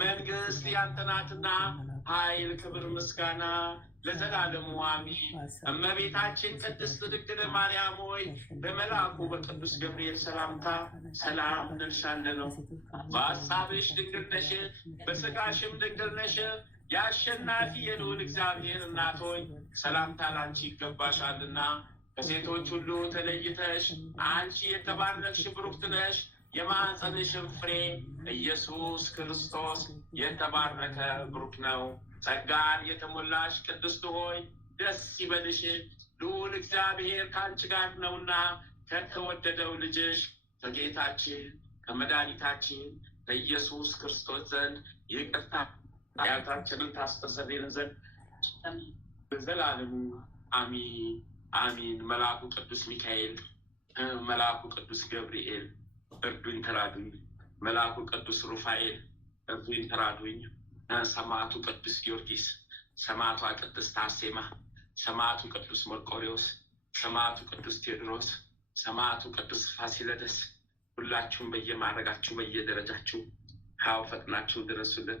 መንግስት ያንተ ናትና ኃይል፣ ክብር፣ ምስጋና ለዘላለሙ አሜን። እመቤታችን ቅድስት ድንግል ማርያም ሆይ በመልአኩ በቅዱስ ገብርኤል ሰላምታ ሰላም እንልሻለን። በሐሳብሽ ድንግል ነሽ፣ በሥጋሽም ድንግል ነሽ። የአሸናፊ የልዑል እግዚአብሔር እናት ሆይ ሰላምታ ላንቺ ይገባሻልና ከሴቶች ሁሉ ተለይተሽ አንቺ የተባረክሽ ብሩክት ነሽ። የማኅፀንሽም ፍሬ ኢየሱስ ክርስቶስ የተባረከ ብሩክ ነው። ጸጋን የተሞላሽ ቅድስት ሆይ ደስ ይበልሽ፣ ልዑል እግዚአብሔር ከአንቺ ጋር ነውና ከተወደደው ልጅሽ ከጌታችን ከመድኃኒታችን ከኢየሱስ ክርስቶስ ዘንድ ይቅርታ ኃጢአታችንን ታስተሰርይልን ዘንድ በዘላለሙ አሜን አሜን። መልአኩ ቅዱስ ሚካኤል መልአኩ ቅዱስ ገብርኤል እርዱኝ ተራዱኝ። መልአኩ ቅዱስ ሩፋኤል እርዱኝ ተራዱኝ። ሰማዕቱ ቅዱስ ጊዮርጊስ፣ ሰማዕቷ ቅድስት አርሴማ፣ ሰማዕቱ ቅዱስ መርቆሬዎስ፣ ሰማዕቱ ቅዱስ ቴዎድሮስ፣ ሰማዕቱ ቅዱስ ፋሲለደስ ሁላችሁም በየማዕረጋችሁ በየደረጃችሁ ሀው ፈጥናችሁ ድረሱልን።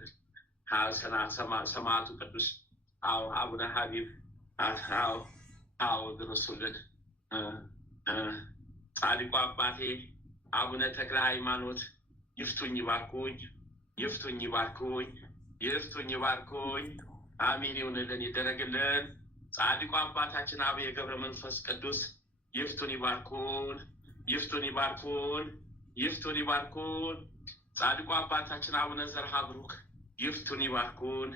ሰማዕቱ ቅዱስ አቡነ ሀቢብ ሀው ድረሱልን። ጻድቁ አባቴ አቡነ ተክለ ሃይማኖት ይፍቱኝ ባርኩኝ፣ ይፍቱኝ ባርኩኝ፣ ይፍቱኝ ባርኩኝ። አሜን ይሁንልን ይደረግልን። ጻድቁ አባታችን አቡነ ገብረ መንፈስ ቅዱስ ይፍቱን ይባርኩን፣ ይፍቱን ይባርኩን፣ ይፍቱን ይባርኩን። ጻድቁ አባታችን አቡነ ዘርሃ ብሩክ ይፍቱን ይባርኩን፣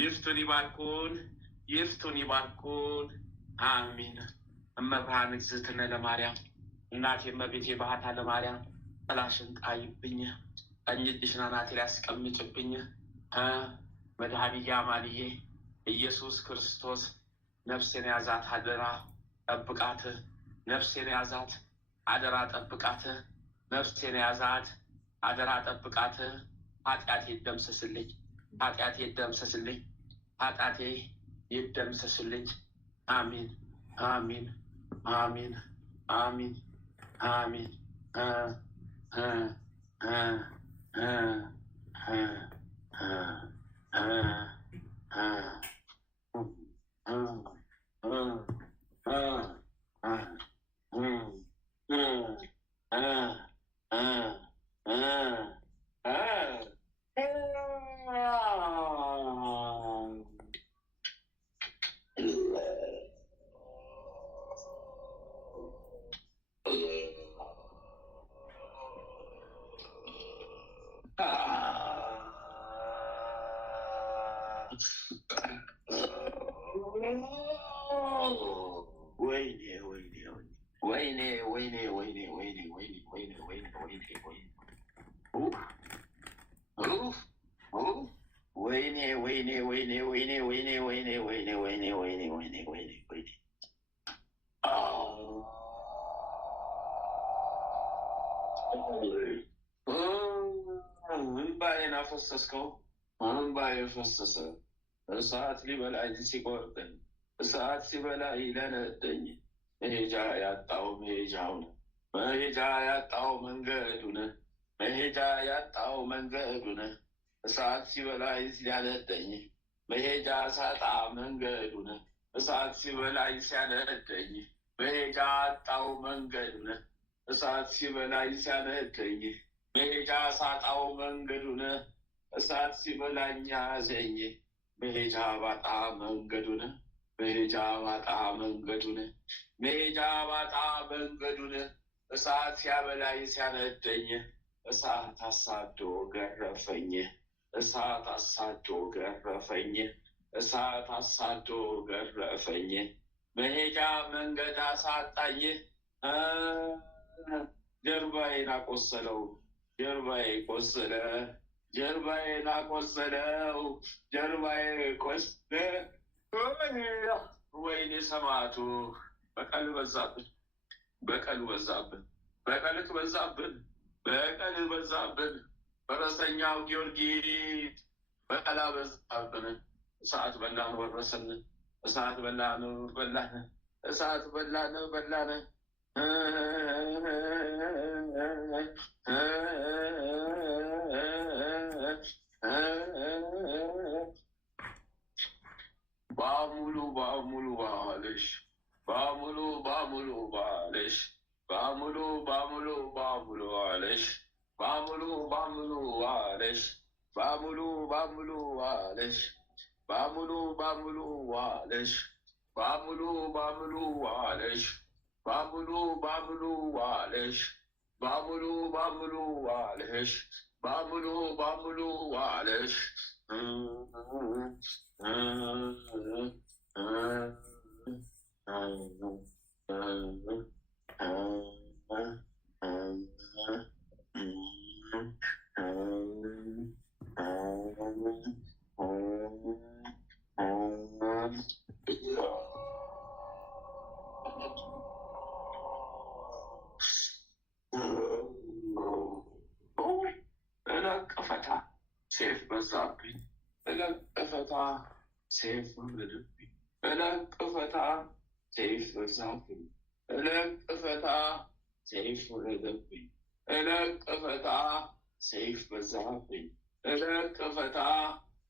ይፍቱን ይባርኩን፣ ይፍቱን ይባርኩን። አሜን። እመብርሃን እግዝእትነ ለማርያም እናቴ እመቤቴ ባህታ ለማርያም ጥላሽን ጣይብኝ፣ ቀኝ እጅሽን አናቴ ላይ አስቀምጭብኝ። መድኃኒየ አማልዬ ኢየሱስ ክርስቶስ ነፍሴን ያዛት አደራ ጠብቃት፣ ነፍሴን ያዛት አደራ ጠብቃት፣ ነፍሴን ያዛት አደራ ጠብቃት። ኃጢአቴ ይደምሰስልኝ፣ ኃጢአቴ ይደምሰስልኝ፣ ኃጢአቴ ይደምሰስልኝ። አሜን አሜን አሜን አሜን አሜን። እንባዬን አፈሰስከው፣ እንባዬ ፈሰሰ። እሳት ሊበላኝ ሲቆርጠኝ፣ እሳት ሲበላኝ ለነደኝ። መሄጃ ያጣው መሄጃውን፣ መሄጃ ያጣው መንገዱን፣ መሄጃ ያጣው መንገዱን። እሳት ሲበላኝ ሲያነደኝ፣ መሄጃ ሳጣ መንገዱን። እሳት ሲበላኝ ሲያነደኝ፣ መሄጃ አጣው መንገዱን። እሳት ሲበላኝ ሲያነደኝ፣ መሄጃ ሳጣው መንገዱን። እሳት ሲበላኝ ያዘኝ፣ መሄጃ ባጣ መንገዱን፣ መሄጃ ባጣ መንገዱን፣ መሄጃ ባጣ መንገዱን። እሳት ሲያበላኝ ሲያነደኝ፣ እሳት አሳዶ ገረፈኝ፣ እሳት አሳዶ ገረፈኝ፣ እሳት አሳዶ ገረፈኝ። መሄጃ መንገድ አሳጣኝ፣ ጀርባዬን አቆሰለው፣ ጀርባዬ ቆሰለ፣ ጀርባዬን አቆሰለው፣ ጀርባዬ ቆሰለ። ወይኔ ሰማዕቱ በቀል በዛብን፣ በቀል በዛብን፣ በቀልክ በዛብን፣ በቀል በዛብን። ፈረሰኛው ጊዮርጊስ በቀላ በዛብን። እሳት በላን ወረሰን፣ እሳት በላን በላን፣ እሳት በላን በላን። ባሙሉ ባሙሉ ባለሽ፣ ባሙሉ ባሙሉ ባለሽ፣ ባሙሉ ባሙሉ ባሙሉ አለሽ፣ ባሙሉ ባሙሉ አለሽ፣ ባሙሉ ባሙሉ አለሽ፣ ባሙሉ ባሙሉ አለሽ፣ ባሙሉ ባሙሉ አለሽ፣ ባሙሉ ባሙሉ አለሽ፣ ባሙሉ ባሙሉ አለሽ፣ ባሙሉ ባሙሉ አለሽ። እለቅፈታ ሴፍ በዛብኝ፣ እለቅፈታ ሴፍ ወረደብኝ፣ እለቅፈታ ሴፍ በዛብኝ፣ እለቅፈታ ሴፍ ወረደብኝ፣ እለቅፈታ ሴፍ በዛብኝ፣ እለቅፈታ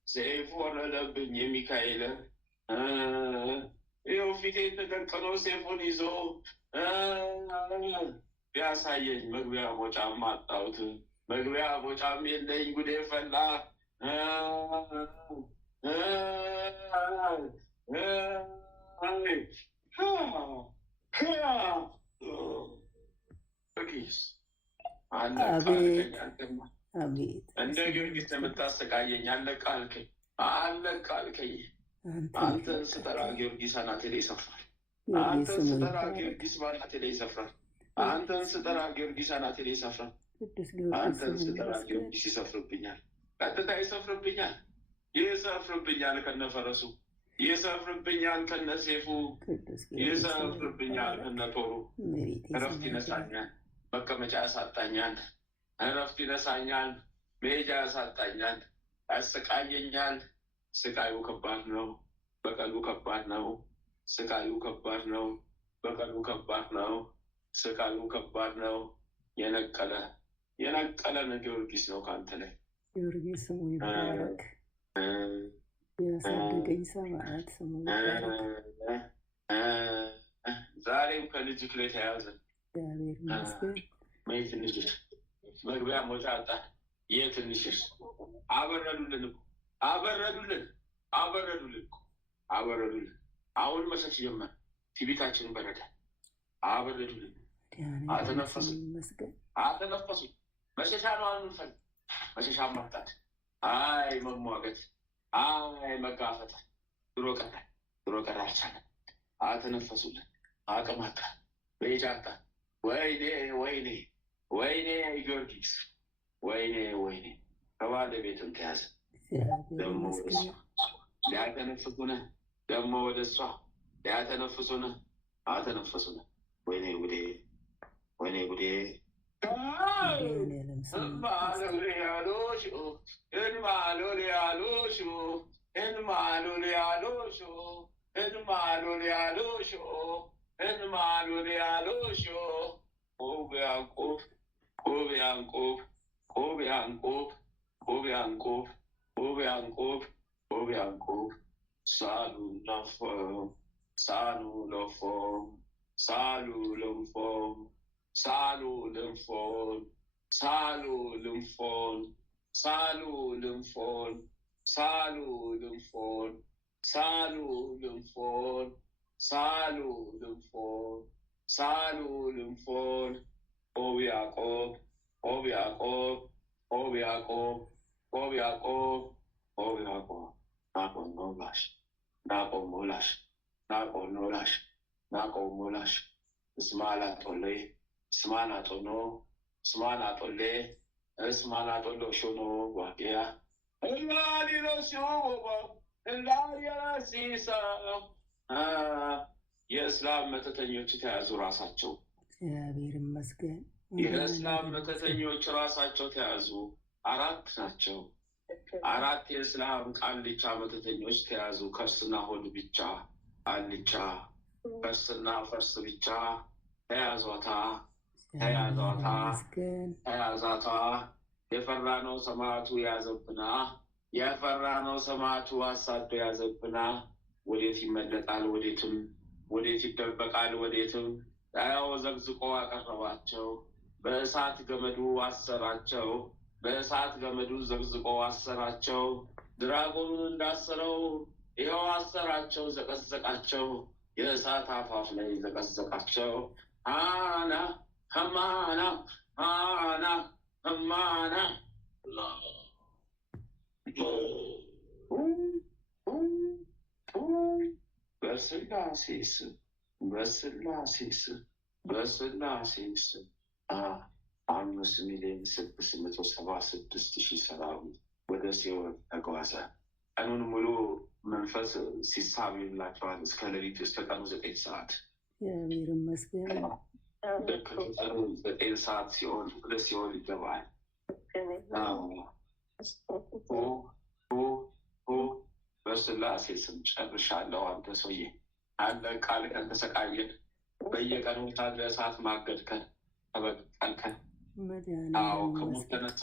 ሴፍ ወረደብኝ። የሚካኤል ይኸው ፊቴ ተደቅኖ ሴፉን ይዞ ቢያሳየኝ መግቢያ ቦጫም አጣሁት፣ መግቢያ ቦጫም የለኝ። ጉዴ ፈላ። እንደ ጊዮርጊስ የምታሰቃየኝ አለቃ አልከኝ፣ አለቃ አልከኝ። አንተን ስጠራ ጊዮርጊስ አናቴ ላይ ይሰፍራል። አንተን ስጠራ ጊዮርጊስ በአናቴ ላይ ይሰፍራል። አንተን ስጠራ ጊዮርጊስ አናቴ ላይ ይሰፍራል። አንተን ስጠራ ጊዮርጊስ ይሰፍርብኛል፣ ቀጥታ ይሰፍርብኛል፣ ይሰፍርብኛል ከነፈረሱ፣ ይሰፍርብኛል ከነሴፉ፣ ይሰፍርብኛል ከነጦሩ። እረፍት ይነሳኛል፣ መቀመጫ ያሳጣኛል፣ እረፍት ይነሳኛል፣ መሄጃ ያሳጣኛል፣ ያሰቃየኛል። ስቃዩ ከባድ ነው፣ በቀሉ ከባድ ነው። ስቃዩ ከባድ ነው፣ በቀሉ ከባድ ነው። ስቃዩ ከባድ ነው። የነቀለ ጊዮርጊስ ነው ከአንተ ላይ። ጊዮርጊስ ስሙ ይባረክ። ያሳደገኝ ሰማዕት ስሙ ይባረክ። ዛሬም ከልጅክ ላይ ተያዘ። እግዚአብሔር ይመስገን። ትንሽሽ መግቢያ ሞጫ አጣ። ትንሽሽ አበረዱልን፣ አበረዱልን፣ አበረዱልን፣ አበረዱልን። አሁን መሸሽ ጀመር። ቲቢታችንን በረደ። አበረዱልን። አተነፈሱ፣ አተነፈሱ። መሸሻ ነው አንፈልግ፣ መሸሻ ማጣት፣ አይ መሟገት፣ አይ መጋፈጥ። ድሮ ቀረ አልቻለም። አተነፈሱልን። አቅም አጣ፣ መሄጃ አጣ። ወይኔ ወይኔ ወይኔ ጊዮርጊስ፣ ወይኔ ወይኔ። ከባለቤትም ተያዘ። ደግሞ ወደ እሷ ሊያተነፍሱን፣ ደግሞ ወደ እሷ ሊያተነፍሱን፣ አተነፈሱን። ወይኔ ጉዴ፣ ወይኔ ጉዴ። የእስላም መተተኞች ተያዙ ራሳቸው። እግዚአብሔር ይመስገን። የእስላም መተተኞች ራሳቸው ተያዙ። 4 ናቸው። 4 የእስላም ቃልቻ መተተኞች ተያዙ። ከርስና ሆድ ብቻ አልቻ፣ ከርስና ፈርስ ብቻ ተያዟታ፣ ተያዟታ፣ ተያዛታ። የፈራነው ሰማዕቱ ያዘብና፣ የፈራነው ሰማዕቱ አሳዶ ያዘብና። ወዴት ይመለጣል? ወዴትም። ወዴት ይደበቃል? ወዴትም። ያው ዘግዝቆ አቀረባቸው። በእሳት ገመዱ አሰራቸው። በእሳት ገመዱ ዘግዝቆ አሰራቸው። ድራጎኑን እንዳሰረው ይኸው አሰራቸው፣ ዘቀዘቃቸው። የእሳት አፋፍ ላይ ዘቀዘቃቸው። አና ሀማና አና ሀማና በስላሴ ስም፣ በስላሴ ስም፣ በስላሴ ስም 5,676,000 ሰራዊት ወደ ሲኦል ተጓዘ። ቀኑን ሙሉ መንፈስ ሲሳብ ይላቸዋል። እስከ ሌሊቱ እስከ ቀኑ 9 ሰዓት። እግዚአብሔር ይመስገን። ቀኑ 9 ሰዓት ሲሆን ወደ ሲኦል ይገባል። በስላሴ ስም ጨርሻለሁ። አንተ ሰውዬ አለ ቃል ቀን ተሰቃየን። በየቀኑ ታለ እሳት ማገድከን፣ ተበቀልከን። አዎ ከሙት ተነሳ።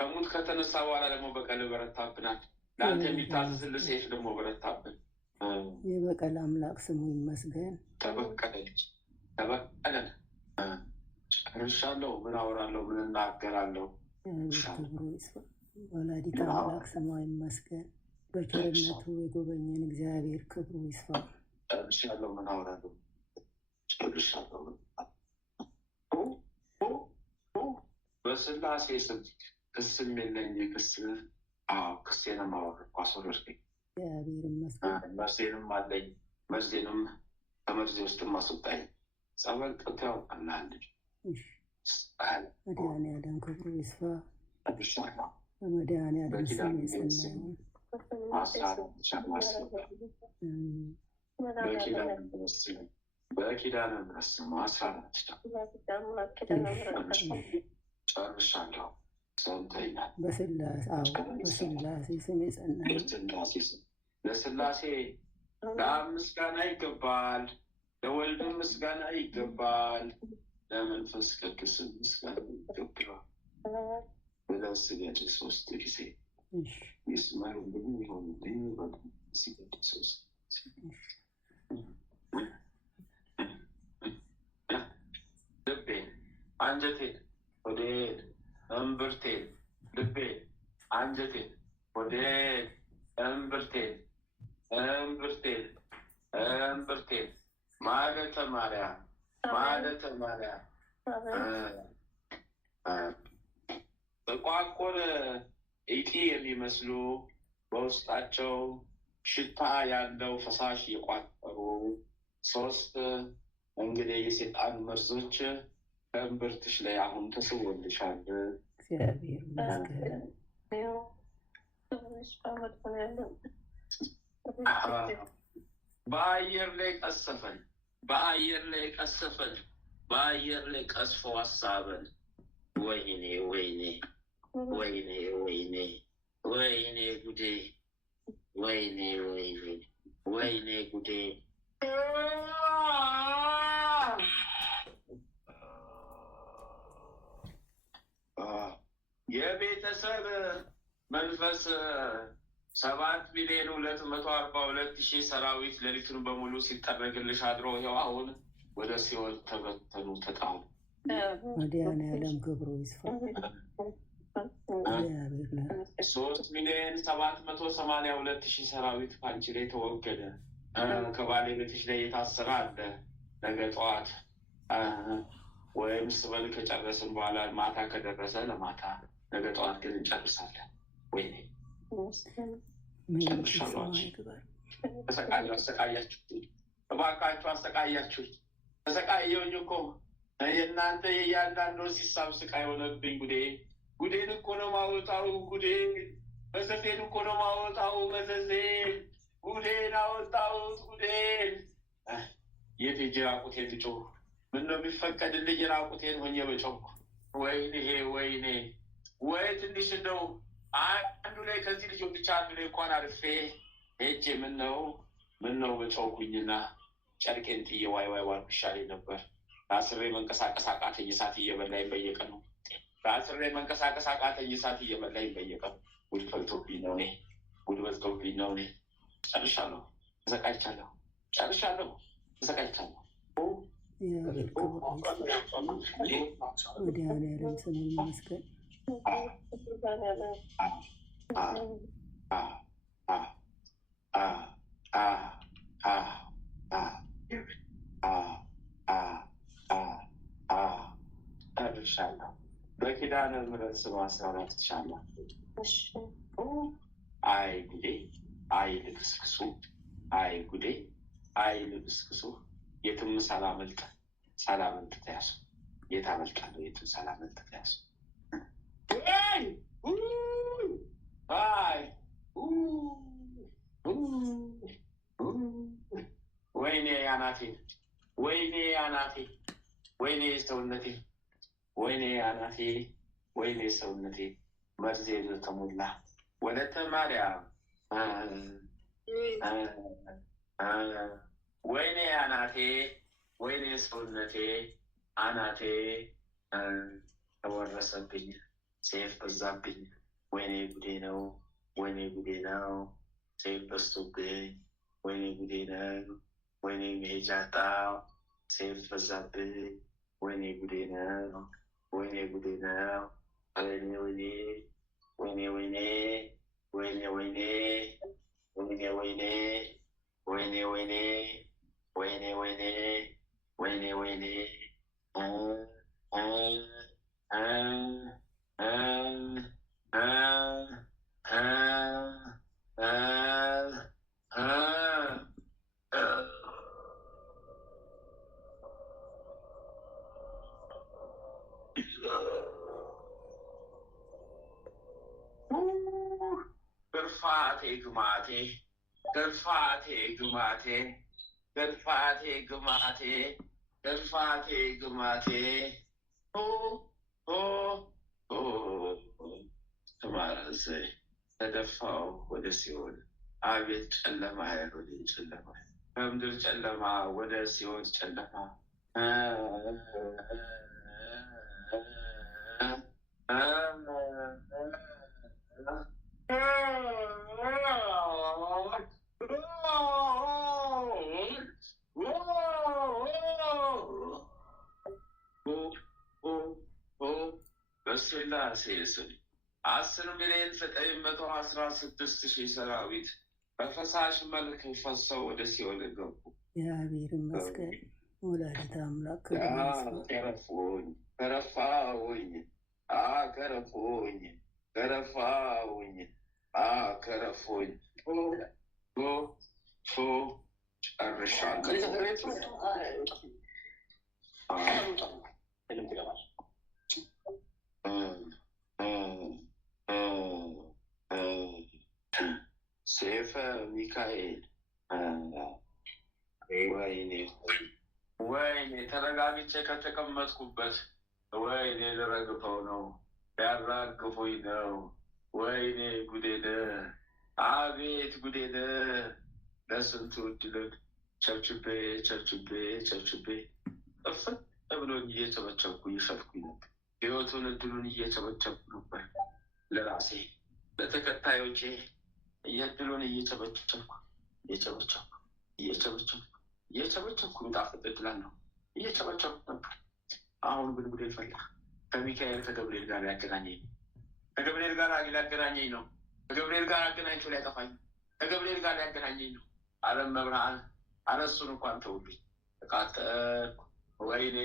ከሙት ከተነሳ በኋላ ደግሞ በቀል በረታብናል። ለአንተ የሚታዘዝልህ ሰይፍ ደግሞ በረታብን። የበቀል አምላክ ስሙ ይመስገን። ተበቀለች፣ ተበቀለን። ጨርሻለሁ። ምን አወራለሁ? ምን እናገራለሁ? ክብሩ ይስፋ። ወላዲተ አምላክ ስሙ ይመስገን። በቸርነቱ የጎበኘን እግዚአብሔር ክብሩ ይስፋ። ጨርሻለሁ። ምን አወራለሁ? ጨርሻለሁ። በስላሴ ስም ክስም የለኝ። ክሴን ማወር አስወረድከኝ። እግዚአብሔር ይመስገን። መርዜንም አለኝ። መርዜንም ከመርዜ ውስጥ ማስወጣኝ ጸበል ጥቶ ያውቃናለች። መድኃኒዓለም ክብሩ ይስፋ። በመድኃኒዓለም ስም የጸናውን በኪዳነ ምሕረት ስም 14 ጨርሻለሁ። በስላሴ ስም የጸናውን ለስላሴ ለአብ ምስጋና ይገባል፣ ለወልድም ምስጋና ይገባል፣ ለመንፈስ ቅዱስ ምስጋና ይገባል ብለው ስገድ 3 ጊዜ ይስማሩ ብሉ ይሆኑ ሲገድ 3 ልቤን፣ አንጀቴን፣ ሆዴን፣ እምብርቴን፣ ልቤን፣ አንጀቴን፣ ሆዴን፣ እምብርቴን፣ እምብርቴን ማለተ ማርያም ጥቋቁር ኢጢ የሚመስሉ በውስጣቸው ሽታ ያለው ፈሳሽ የቋጠሩ 3 እንግዲህ የሴጣን መርዞች ከእምብርትሽ ላይ አሁን ተስቦልሻል። እግዚአብሔር ይመስገን። በአየር ላይ ቀስፎ ሀሳብን ወይኔ ጉዴ፣ ወይኔ ጉዴ። የቤተሰብ መንፈስ 7,242,000 ሰራዊት ሌሊቱን በሙሉ ሲጠረግልሽ አድሮ ይኸው አሁን ወደ ሲኦል ተበተኑ፣ ተጣሉ። መድኃኒዓለም ክብሩ ይስፋ። 3,782,000 ሰራዊት ከአንቺ ላይ ተወገደ። ከባለቤትሽ ላይ የታሰረ አለ። ነገ ጠዋት ወይም ስበል ከጨረስን በኋላ ማታ ከደረሰ ለማታ፣ ነገ ጠዋት ግን እንጨርሳለን። ወይኔ አሰቃያችሁ፣ እባካችሁ አሰቃያችሁ። ተሰቃየሁኝ እኮ የእናንተ የእያንዳንዱ ሲሳብ ስቃይ ሆነብኝ። ጉዴን እኮ ነው ማወጣው። መዘዜን እኮ ነው ማወጣው። ጉዴን አወጣሁት። የት ሄጄ ራቁቴን ልጮህ? ምነው ቢፈቀድልኝ ራቁቴን ሆኜ በጮኩ። ወይኔ ወይ ትንሽ እንደው አንዱ ላይ ከዚህ ልጅ ብቻ አንዱ ላይ እንኳን አርፌ ሄጄ ምነው በጮኩኝና ጨርቄን ጥዬ ዋይ ዋልኩ ይሻለኝ ነበር። ለአስሬ መንቀሳቀስ አቃተኝ፣ እሳት እየበላኝ በየቀኑ። ጉድ ፈልቶብኝ ነው እኔ፣ ጉድ በዝቶብኝ ነው እኔ። ጨርሻለሁ፣ ተሰቃይቻለሁ። መድኃኒዓለም ስሙ ይመስገን። ጨርሻለሁ። በኪዳነ ምሕረት ስም 14 ትሻለሁ። አይ ጉዴ፣ አይ ልክስክሱ፣ የትም ሳላመልጥ ተያዙ። የት አመልጣለሁ? የትም ሳላመልጥ ተያዙ። ወይኔ አናቴ፣ ወይኔ ሰውነቴ፣ ወይኔ ሰውነቴ መርዜ ተሞላ። ወለተ ማርያም ወይኔ አናቴ፣ ወይኔ ሰውነቴ፣ አናቴ ተወረሰብኝ፣ ሴፍ በዛብኝ። ወይኔ ጉዴ ነው፣ ሴፍ በዝቶብኝ። ወይኔ ጉዴ ነው፣ ወይኔ መሄጃ አጣሁ፣ ሴፍ በዛብኝ። ወይኔ ጉዴ ነው፣ ወይኔ ወይኔ ወይኔ ወይኔ ወይኔ ወይኔ ወይኔ ወይኔ ወይኔ ግርፋቴ ግማቴ ግርፋቴ ግማቴ ግርፋቴ ግማቴ ግርፋቴ ግማቴ ተማረዘ ተደፋው ወደ ሲኦል። አቤት ጨለማ ወደ ጨለማ ከምድር ጨለማ ወደ ሲኦል ጨለማ በስላሴ ስም 10,916,000 ሰራዊት በፈሳሽ መልክ ፈሰው ወደ ሲኦል ገቡ። እግዚአብሔር ይመስገን። ወላዲተ አምላክ ከረፉኝ ከረፋውኝ ከረፉኝ ከረፋውኝ ከረፉኝ ሴፈ ሚካኤል ወይኔ ወይኔ ተረጋግቼ ከተቀመጥኩበት ወይኔ ልረግፈው ነው ያራግፉኝ ነው። ወይኔ ጉዴነ አቤት ጉዴነ ለስንቱ እድልን ቸብችቤ ቸብችቤ ቸብችቤ ጥፍት ብሎኝ እየቸበቸብኩ እየሸፍኩኝ ነበር። ህይወቱን እድሉን እየቸበቸብኩ ነበር። ለራሴ ለተከታዮቼ እየድሉን እየቸበቸብኩ እየቸበቸብኩ እየቸበቸብኩ እየቸበቸብኩ ጣፍጥ እድላለሁ እየቸበቸብኩ ነበር። አሁን ግን ጉዴ ፈላ። ከሚካኤል ከገብርኤል ጋር ያገናኘኝ ከገብርኤል ጋር ሊያገናኘኝ ነው። ከገብርኤል ጋር አገናኝቶ ሊያጠፋኝ ከገብርኤል ጋር ሊያገናኘኝ ነው። ዓለም መብርሃን አነሱን እንኳን ተውልኝ። ተቃጠልኩ። ወይኔ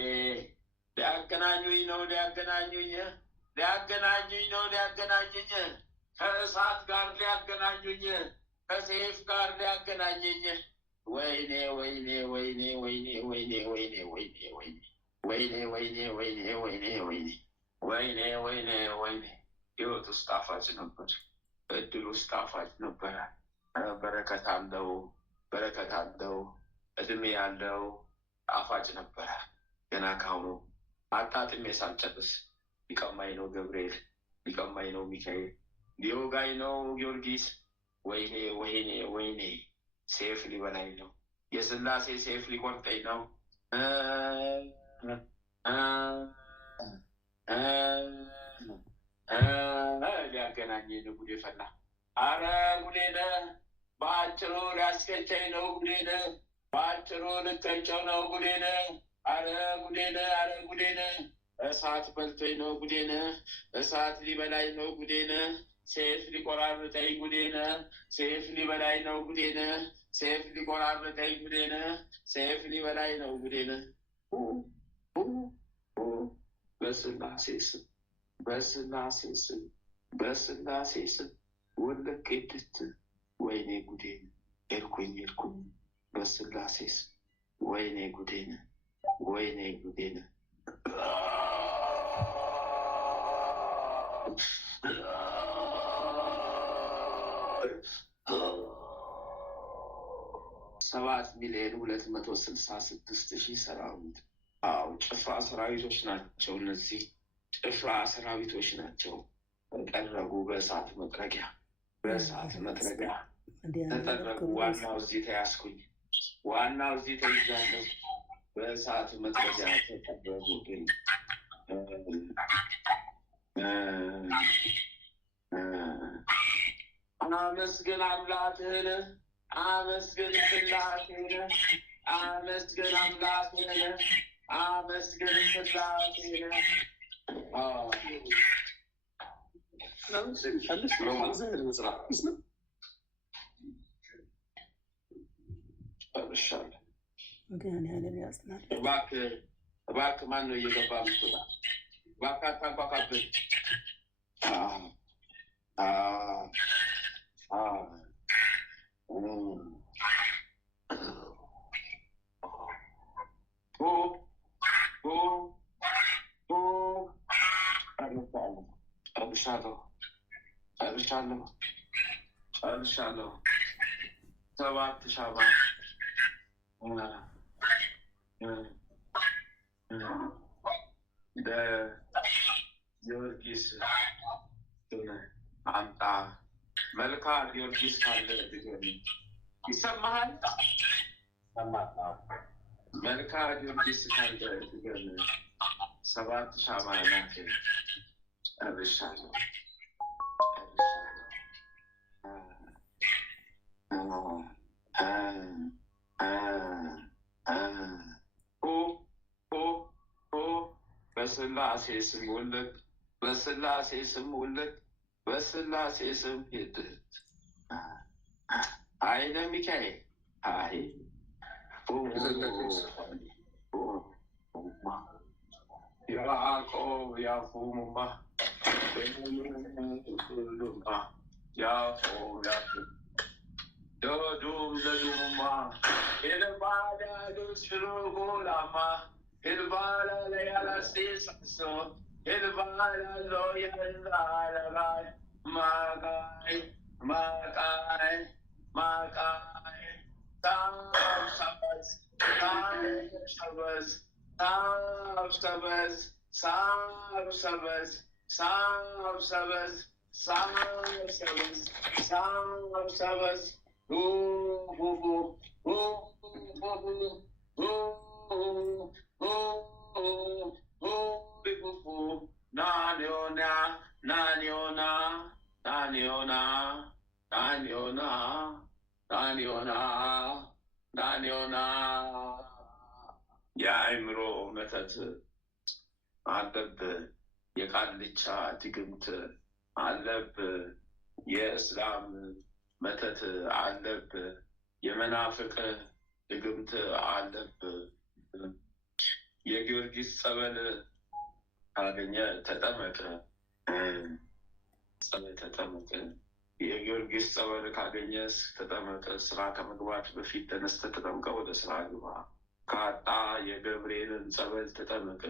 ሊያገናኙኝ ነው ሊያገናኙኝ ሊያገናኙኝ ነው ሊያገናኙኝ ከእሳት ጋር ሊያገናኙኝ ከሴፍ ጋር ሊያገናኘኝ ወይኔ ወይኔ ወይኔ ወይኔ ወይኔ ወይኔ ወይኔ ወይኔ ወይኔ ወይኔ ወይኔ ወይኔ ወይኔ ወይኔ ወይኔ ወይኔ ህይወት ውስጥ ጣፋጭ ነበር። እድል ውስጥ ጣፋጭ ነበረ። በረከት አለው በረከት አለው እድሜ ያለው ጣፋጭ ነበረ። ገና ካሁኑ አጣጥሜ ሳልጨርስ ሊቀማኝ ነው ገብርኤል፣ ሊቀማኝ ነው ሚካኤል፣ ሊወጋኝ ነው ጊዮርጊስ። ወይኔ ወይኔ ወይኔ ሴፍ ሊበላኝ ነው። የስላሴ ሴፍ ሊቆርጠኝ ነው። ሊያገናኘኝ ነው። ጉዴ ፈላ። አረ ጉዴ ነህ። በአጭሩ ሊያስቀጨኝ ነው። ጉዴ ነህ። በአጭሩ ልቀጨው ነው። ጉዴ ነህ። አረ ጉዴ ነህ። አረ ጉዴ ነህ። እሳት በልቶኝ ነው። ጉዴ ነህ። እሳት ሊበላኝ ነው። ጉዴ ነህ። ሴፍ ሊቆራርጠኝ ጉዴ ነህ። ሴፍ ሊበላኝ ነው። ጉዴ ነህ። ሴፍ ሊቆራርጠኝ ጉዴ ነህ። ሴፍ ሊበላኝ ነው። ጉዴ ነህ። በስላሴ ስም በስላሴ ስም በስላሴ ስም ወለቅ ድት ወይኔ ጉዴ ነህ። ሄድኩኝ ሄድኩኝ በስላሴ ስም ወይኔ ጉዴ ነህ። ወይኔ ጉዴ ነህ። 7,266,000 ሰራዊት። አዎ ጭፍራ ሰራዊቶች ናቸው እነዚህ። ጭፍራ ሰራዊቶች ናቸው። ተጠረጉ በእሳት መጥረጊያ በእሳት መጥረጊያ ተጠረጉ። ዋናው እዚህ ተያዝኩኝ። ዋናው እዚህ ተይዣለሁ። በእሳት መጥረጊያ ተጠረጉ። ግን አመስግን አምላክህን፣ አመስግን ስላሴህን፣ አመስግን አምላክህን፣ አመስግን ስላሴህን። ጨርሻለሁ። መድኃኒዓለም ያጽናል። እባክህ ማን ነው እየገባ ምትወጣ? እባክህ አታንኳኳብን። ጨርሻለሁ። 7 ሻማ ጊዮርጊስ አምጣ። መልካ ጊዮርጊስ ካለ ይሰማሃል? መልካ ጊዮርጊስ ካለ 7 ሻማ ናት። ጨርሻለሁ። በስላሴ ስም ውልድ፣ በስላሴ ስም ውልድ፣ በስላሴ ስም ሂድት። ኃይለ ሚካኤል ያዕቆብ ያፉሙማ ያዕቆብ ዶዱም ዘዱሙማ ኤልባዳ ዱስሩ ጎላማ ኤልባላ ለያላሴሳሶ ኤልባላ ሎያዛለባይ ማቃይ ማቃይ ማቃይ ሳብሰበዝ ሳብሰበዝ ሳብሰበዝ ሳብሰበዝ ሳብሰበዝ ሳብሰበዝ ሳብሰበዝ ናኒዮና የአእምሮ መተት አለብህ። የቃልቻ ድግምት አለብህ። የእስላም መተት አለብህ። የመናፍቅ ድግምት አለብህ። የጊዮርጊስ ጸበል ካገኘ ተጠመቅ። ጸበል ተጠመቅ። የጊዮርጊስ ጸበል ካገኘስ ተጠመቅ። ስራ ከመግባት በፊት ተነስተህ ተጠምቀህ ወደ ስራ ግባ። ካጣ የገብርኤልን ጸበል ተጠመቅ።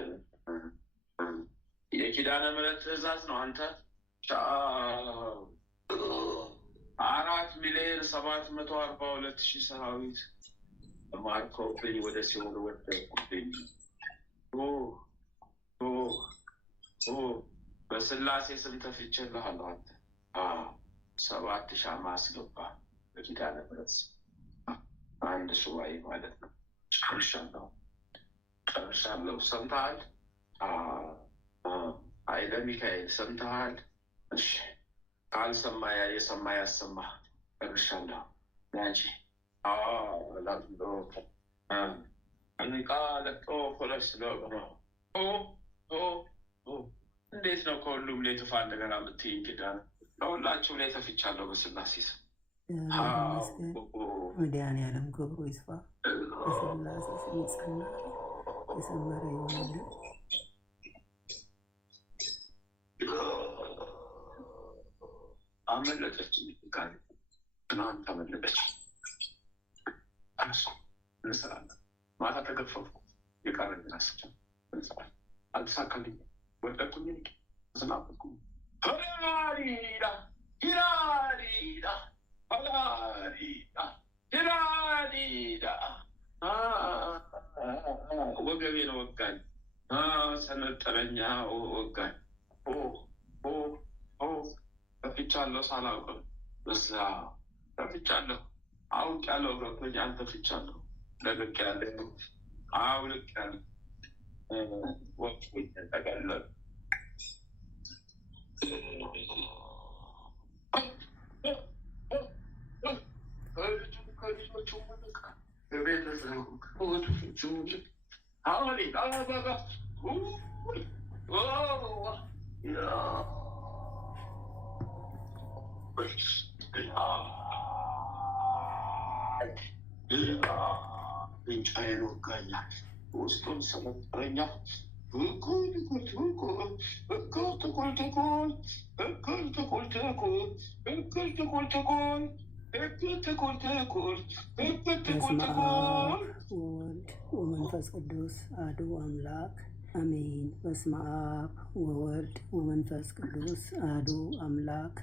የኪዳነ ምሕረት ትእዛዝ ነው። አንተ 4,742,000 ሰራዊት ማርከውብኝ ወደ ሲኦል ወደቁብኝ። በስላሴ ስም ተፍቼልሃለሁ። አንተ 7 ሻማ አስገባ በኪዳነ ምሕረት 1 ሱባኤ ማለት ነው። ጨርሻለሁ። ሰምተሃል? ኃይለ ሚካኤል ሰምተሃል? እሺ፣ ካልሰማ የሰማ ያሰማ። ጨርሻለሁ። ያንቺ እንዴት ነው ከሁሉም ላይ ትፋ እንደገና የምትይኝ? ኪዳነ ለሁላችሁም ላይ ተፍቻለሁ በስላሴ ስም። መድኃኒዓለም ክብሩ ይስፋ። በስላሴ ስም ጸና የሰመረ ይሆናል። አመለጠች። ትናንት አመለጠች። እንሰራለን። ማታ ተገፈፍኩ። የቀረኝን አስቻል እንሰራለን። አልተሳካልኝም። ወደኩኝ። ተሰናበትኩ። ሂራሪዳ ሂራሪዳ ሂራሪዳ ሂራሪዳ ወገቤን ወጋኝ። ሰነጠረኛ ወጋኝ። ተፍቻለሁ። ሳላውቅም በዛ ተፍቻለሁ። አውቄያለሁ። ገብቶኛል። ተፍቻለሁ። ለቅቄያለሁ። አውልቄያለሁ። ወቅቱኝ ተጠቀለሉ። አፍንጫዬን ወጋኛል፣ ውስጡን ሰመጠረኛል። በስመ አብ ወወልድ ወመንፈስ ቅዱስ አሐዱ አምላክ አሜን። በስመ አብ ወወልድ ወመንፈስ ቅዱስ አሐዱ አምላክ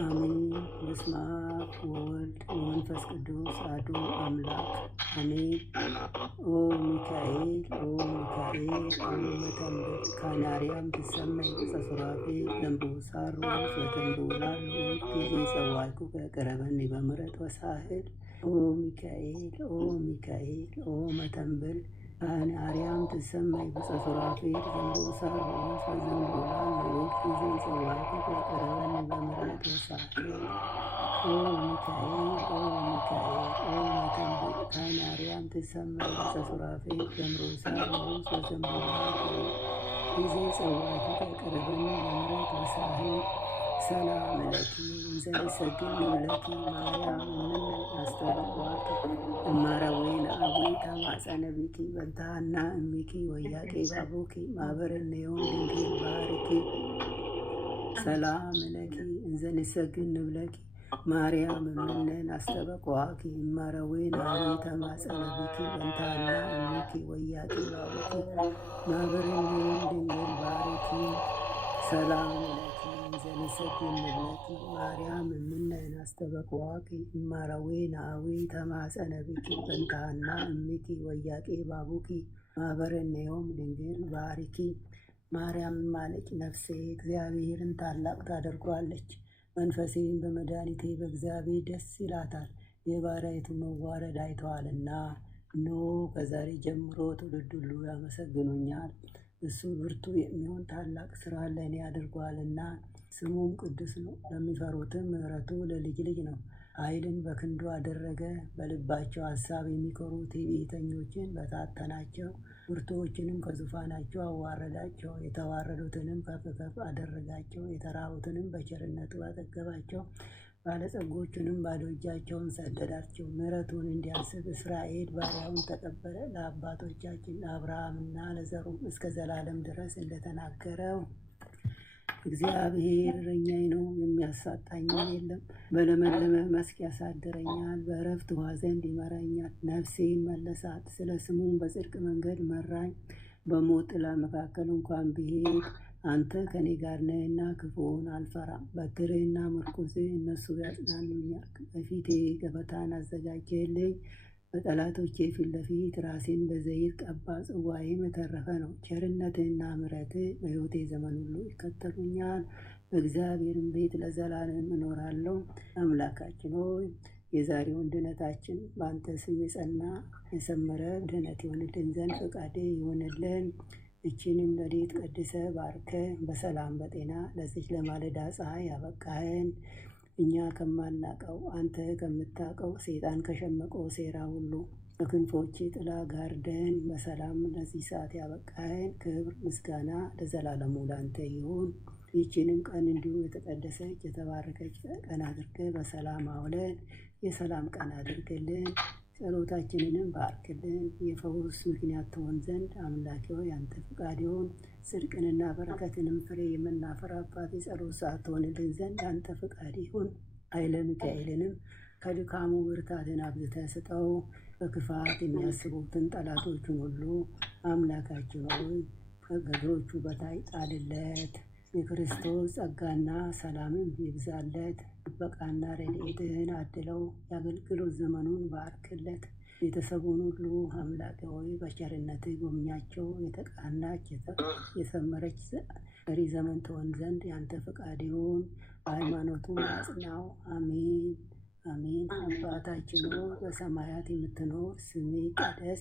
አሜን። በስመ አብ ወወልድ ወመንፈስ ቅዱስ አሐዱ አምላክ አሜን። ኦ ሚካኤል ኦ ሚካኤል ኦ መተንብት ካናርያም ትሰመይ ጸሱራፌል ለምቡሳሩ ወተንቡላሉ ጊዜ ጸዋይኩ ከቀረበኒ በምሕረት ወሳህል ኦ ሚካኤል ኦ ሚካኤል ኦ መተንብል ካናርያም ትሰመይ በጸሱራፌል ለምቡሳሩ ወተንቡላሉ ጊዜ ጸዋይኩ ከቀረበኒ በምሕረት ወሳህል ኦ ሚካኤል ኦ ሚካኤል ኦ መተንብል ካናርያም ትሰመይ በጸሱራፌል ለምቡሳሩ ወተንቡላሉ ጊዜ ጸዋይኩ ከቀረበኒ በምሕረት ወሳህል ሰላም ለኪ እንዘይሰግድ ለኪ ማርያም ምን አስተበቋት እማረዌን አዊ ተማጸነ ቢኪ በንታና እሚኪ ወያቄ ባቦኪ ማህበረኔውን ድንግል ባርኪ ሰላም ለኪ እንዘንሰግድ ንብለኪ ማርያም ምንን አስተበቋኪ እማረዌን አዊ ተማጸነ ቢኪ በንታና እሚኪ ወያቄ ባቦኪ ማህበረኔውን ድንግል ባርኪ ሰላም ለኪ እንዘንሰግድ ንብለኪ ማርያም ምንን አስተበቋኪ እማረዌን አዊ ተማጸነ ቢኪ በንታና እሚኪ ወያቄ ባቦኪ ማህበረኔዮም ድንግል ባርኪ ማርያም ማለች ነፍሴ እግዚአብሔርን ታላቅ ታደርጓለች። መንፈሴን በመድኃኒቴ በእግዚአብሔር ደስ ይላታል። የባሪያይቱ መዋረድ አይተዋልና። እነሆ ከዛሬ ጀምሮ ትውልድ ሁሉ ያመሰግኑኛል። እሱ ብርቱ የሚሆን ታላቅ ስራ ለእኔ አድርጓልና፣ ስሙም ቅዱስ ነው። ለሚፈሩትም ምሕረቱ ለልጅ ልጅ ነው። ኃይልን በክንዱ አደረገ። በልባቸው ሐሳብ የሚኮሩ ትዕቢተኞችን በታተናቸው። ብርቱዎችንም ከዙፋናቸው አዋረዳቸው። የተዋረዱትንም ከፍ ከፍ አደረጋቸው። የተራቡትንም በቸርነቱ አጠገባቸው። ባለጸጎቹንም ባዶ እጃቸውን ሰደዳቸው። ምሕረቱን እንዲያስብ እስራኤል ባሪያውን ተቀበለ። ለአባቶቻችን ለአብርሃምና ለዘሩም እስከ ዘላለም ድረስ እንደተናገረው እግዚአብሔር እረኛዬ ነው፣ የሚያሳጣኝም የለም። በለመለመ መስክ ያሳድረኛል፣ በዕረፍት ውኃ ዘንድ ይመራኛል። ነፍሴን መለሳት፣ ስለ ስሙም በጽድቅ መንገድ መራኝ። በሞት ጥላ መካከል እንኳን ብሄድ አንተ ከኔ ጋር ነህና ክፉውን አልፈራም። በትርህና ምርኩዝህ እነሱ ያጽናኑኛል። በፊቴ ገበታን አዘጋጀህልኝ፣ በጠላቶቼ ፊት ለፊት ራሴን በዘይት ቀባ። ጽዋዬም የተረፈ ነው። ቸርነትህና ምሕረትህ በሕይወቴ ዘመን ሁሉ ይከተሉኛል። በእግዚአብሔርም ቤት ለዘላለም እኖራለሁ። አምላካችን ሆይ የዛሬውን ድነታችን በአንተ ስም የጸና የሰመረ ድነት ይሆንልን ዘንድ ፈቃዴ ይሆንልን። እችንም ሌሊት ቀድሰ ባርከ በሰላም በጤና ለዚች ለማለዳ ፀሐይ ያበቃህን እኛ ከማናቀው አንተ ከምታቀው ሰይጣን ከሸመቀው ሴራ ሁሉ በክንፎች ጥላ ጋርደን በሰላም ለዚህ ሰዓት ያበቃህን ክብር ምስጋና ለዘላለሙ ላንተ ይሁን። ይህችንም ቀን እንዲሁ የተቀደሰች የተባረከች ቀን አድርገ በሰላም አውለን የሰላም ቀን አድርግልን። ጸሎታችንንም ባርክልን። የፈውስ ምክንያት ትሆን ዘንድ አምላኬ ሆይ አንተ ፈቃድ ይሁን። ጽድቅንና በረከትንም ፍሬ የምናፈራባት የጸሎት ሰዓት ትሆንልን ዘንድ አንተ ፈቃድ ይሁን። ኃይለ ሚካኤልንም ከድካሙ ብርታትን አብዝተህ ስጠው። በክፋት የሚያስቡትን ጠላቶቹን ሁሉ አምላካችን ሆይ ከእግሮቹ በታች ጣልለት። የክርስቶስ ጸጋና ሰላምም ይብዛለት። ጥበቃና ረድኤትህን አድለው። የአገልግሎት ዘመኑን ባርክለት። ቤተሰቡን ሁሉ አምላክ ሆይ በቸርነትህ ጎብኛቸው። የተቃናች የሰመረች ቀሪ ዘመን ትሆን ዘንድ ያንተ ፈቃድ ይሁን። በሃይማኖቱም አጽናው። አሜን አሜን። አባታችን ሆይ በሰማያት የምትኖር ስምህ ይቀደስ፣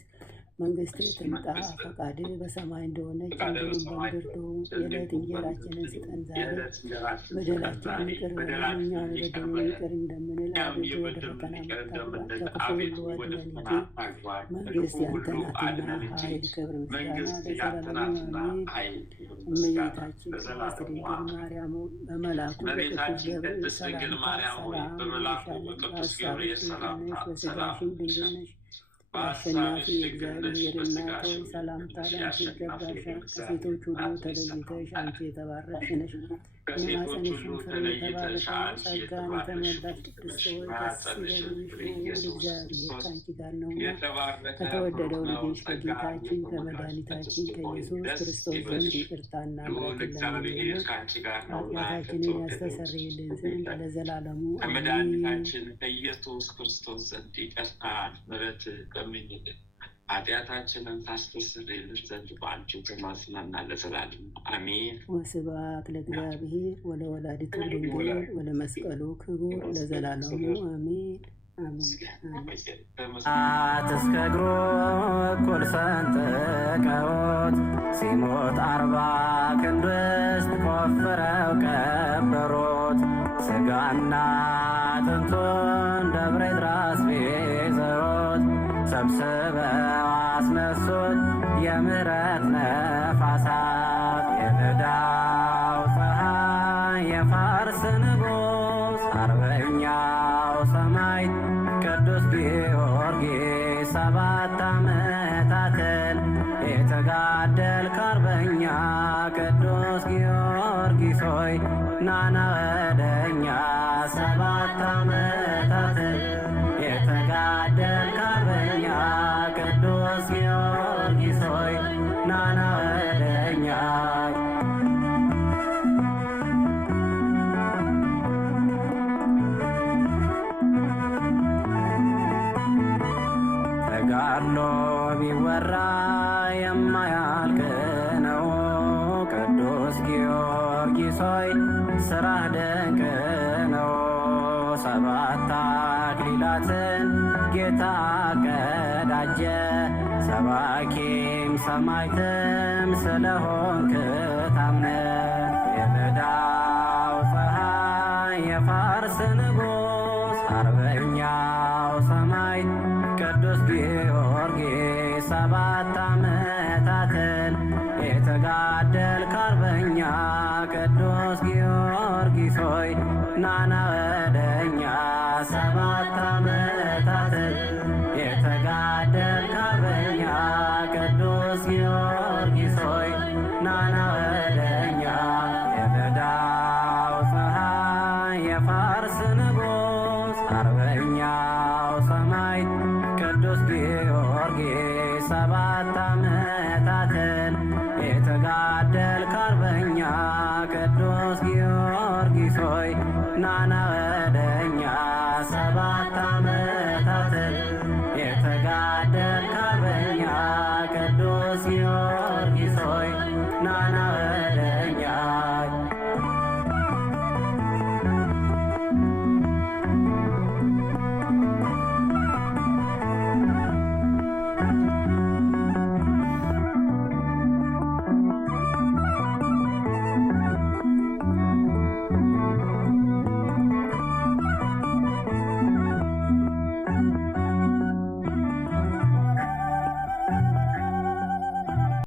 መንግሥትህ ትምጣ፣ ፈቃድህ በሰማይ እንደሆነች እንዲሁም በምድር ትሁን። የዕለት እንጀራችንን ስጠን ዛሬ፣ በደላችንን ይቅር በለን እኛ የበደሉንን ይቅር እንደምንል፣ አቤቱ ወደ ፈተና አታግባን ከክፉ ሁሉ አድነን እንጂ መንግሥት ያንተ ናትና ኃይል፣ ክብር፣ ምስጋና ለዘላለሙ አሜን። እመቤታችን ቅድስት ድንግል ማርያም በመልአኩ በቅዱስ ገብርኤል ሰላምታ ሰላም እንልሻለን። በሐሳብሽ ድንግል ነሽ፣ በሥጋሽም ድንግል ነሽ። አሸናፊ እግዚአብሔር እናት ሆይ ሰላምታ ላንቺ ይገባሻል። ከሴቶች ሁሉ ተለይተሽ አንቺ የተባረክሽ ነሽ። የማኅፀንሽም ፍሬ የተባረከ ነው። ጸጋን የተመላሽ ቅድስት ሆይ ደስ ይበልሽ፣ ልዑል እግዚአብሔር ከአንቺ ጋር ነውና ከተወደደው ልጅሽ ከጌታችን ከመድኃኒታችን ከኢየሱስ ክርስቶስ ዘንድ ይቅርታና ምሕረት ለምኝልን ኃጢአታችንን ያስተሰርይልን ዘንድ ለዘላለሙ አሜን። ከኢየሱስ ክርስቶስ ዘንድ ይቅርታ ምሕረት ለምኝልን ኃጢአታችንን ታስተሰርይልን ዘንድ በአንቺ ተማጽነን ለዘላለሙ አሜን። ወስብሐት ለእግዚአብሔር ወለወላዲቱ ድንግል ወለመስቀሉ ክቡር ለዘላለሙ አሜን። እስከ እግሩ እኩል ሰንጥቀውት ሲሞት 40 ክንድ ውስጥ ቆፍረው ቀበሩት። ሥጋና አጥንቱን ደብረ ድራስ ቤዘውት ሰብስበው አስነሱት የምሕረት ነፋሳት። የዕዳው ፀሐይ የፋርስ ንጉሥ አርበኛው ሰማዕት ቅዱስ ጊዮርጊስ 7 ዓመታትን የተጋደልክ አርበኛ ቅዱስ ጊዮርጊስ ሆይ ናና ወደኛ 7 ዓመታትን የተጋደልክ አርበኛ ቅዱስ ጊዮርጊስ ሆይ ናና ወደኛ። ተጋድሎ ቢወራ የማያልቅ ነው። ቅዱስ ጊዮርጊስ ሆይ ሥራህ ድንቅ ነው። 7 አክሊላትን ጌታ ቀዳጀ ሰባኪም ሰማዕትም ስለሆንክ ታምነህ። የዕዳው ፀሐይ የፋርስ ንጉሥ አርበኛው ሰማዕት ቅዱስ ጊዮርጊስ 7 ዓመታትን የተጋደልክ አርበኛ ቅዱስ ጊዮርጊስ ሆይ ናና ወደኛ 7 ዓመታትን የተጋደልክ አርበኛ ቅዱስ ጊዮርጊስ ሆይ ናና ወደኛ። የዕዳው ፀሐይ የፋርስ ንጉሥ አርበኛው ሰማዕት ቅዱስ ጊዮርጊስ 7 ዓመታትን የተጋደልክ አርበኛ ቅዱስ ጊዮርጊስ ሆይ ናና ወደኛ 7 ዓመታትን የተጋደልክ አርበኛ ቅዱስ ጊዮርጊስ ሆይ ናና ወደኛ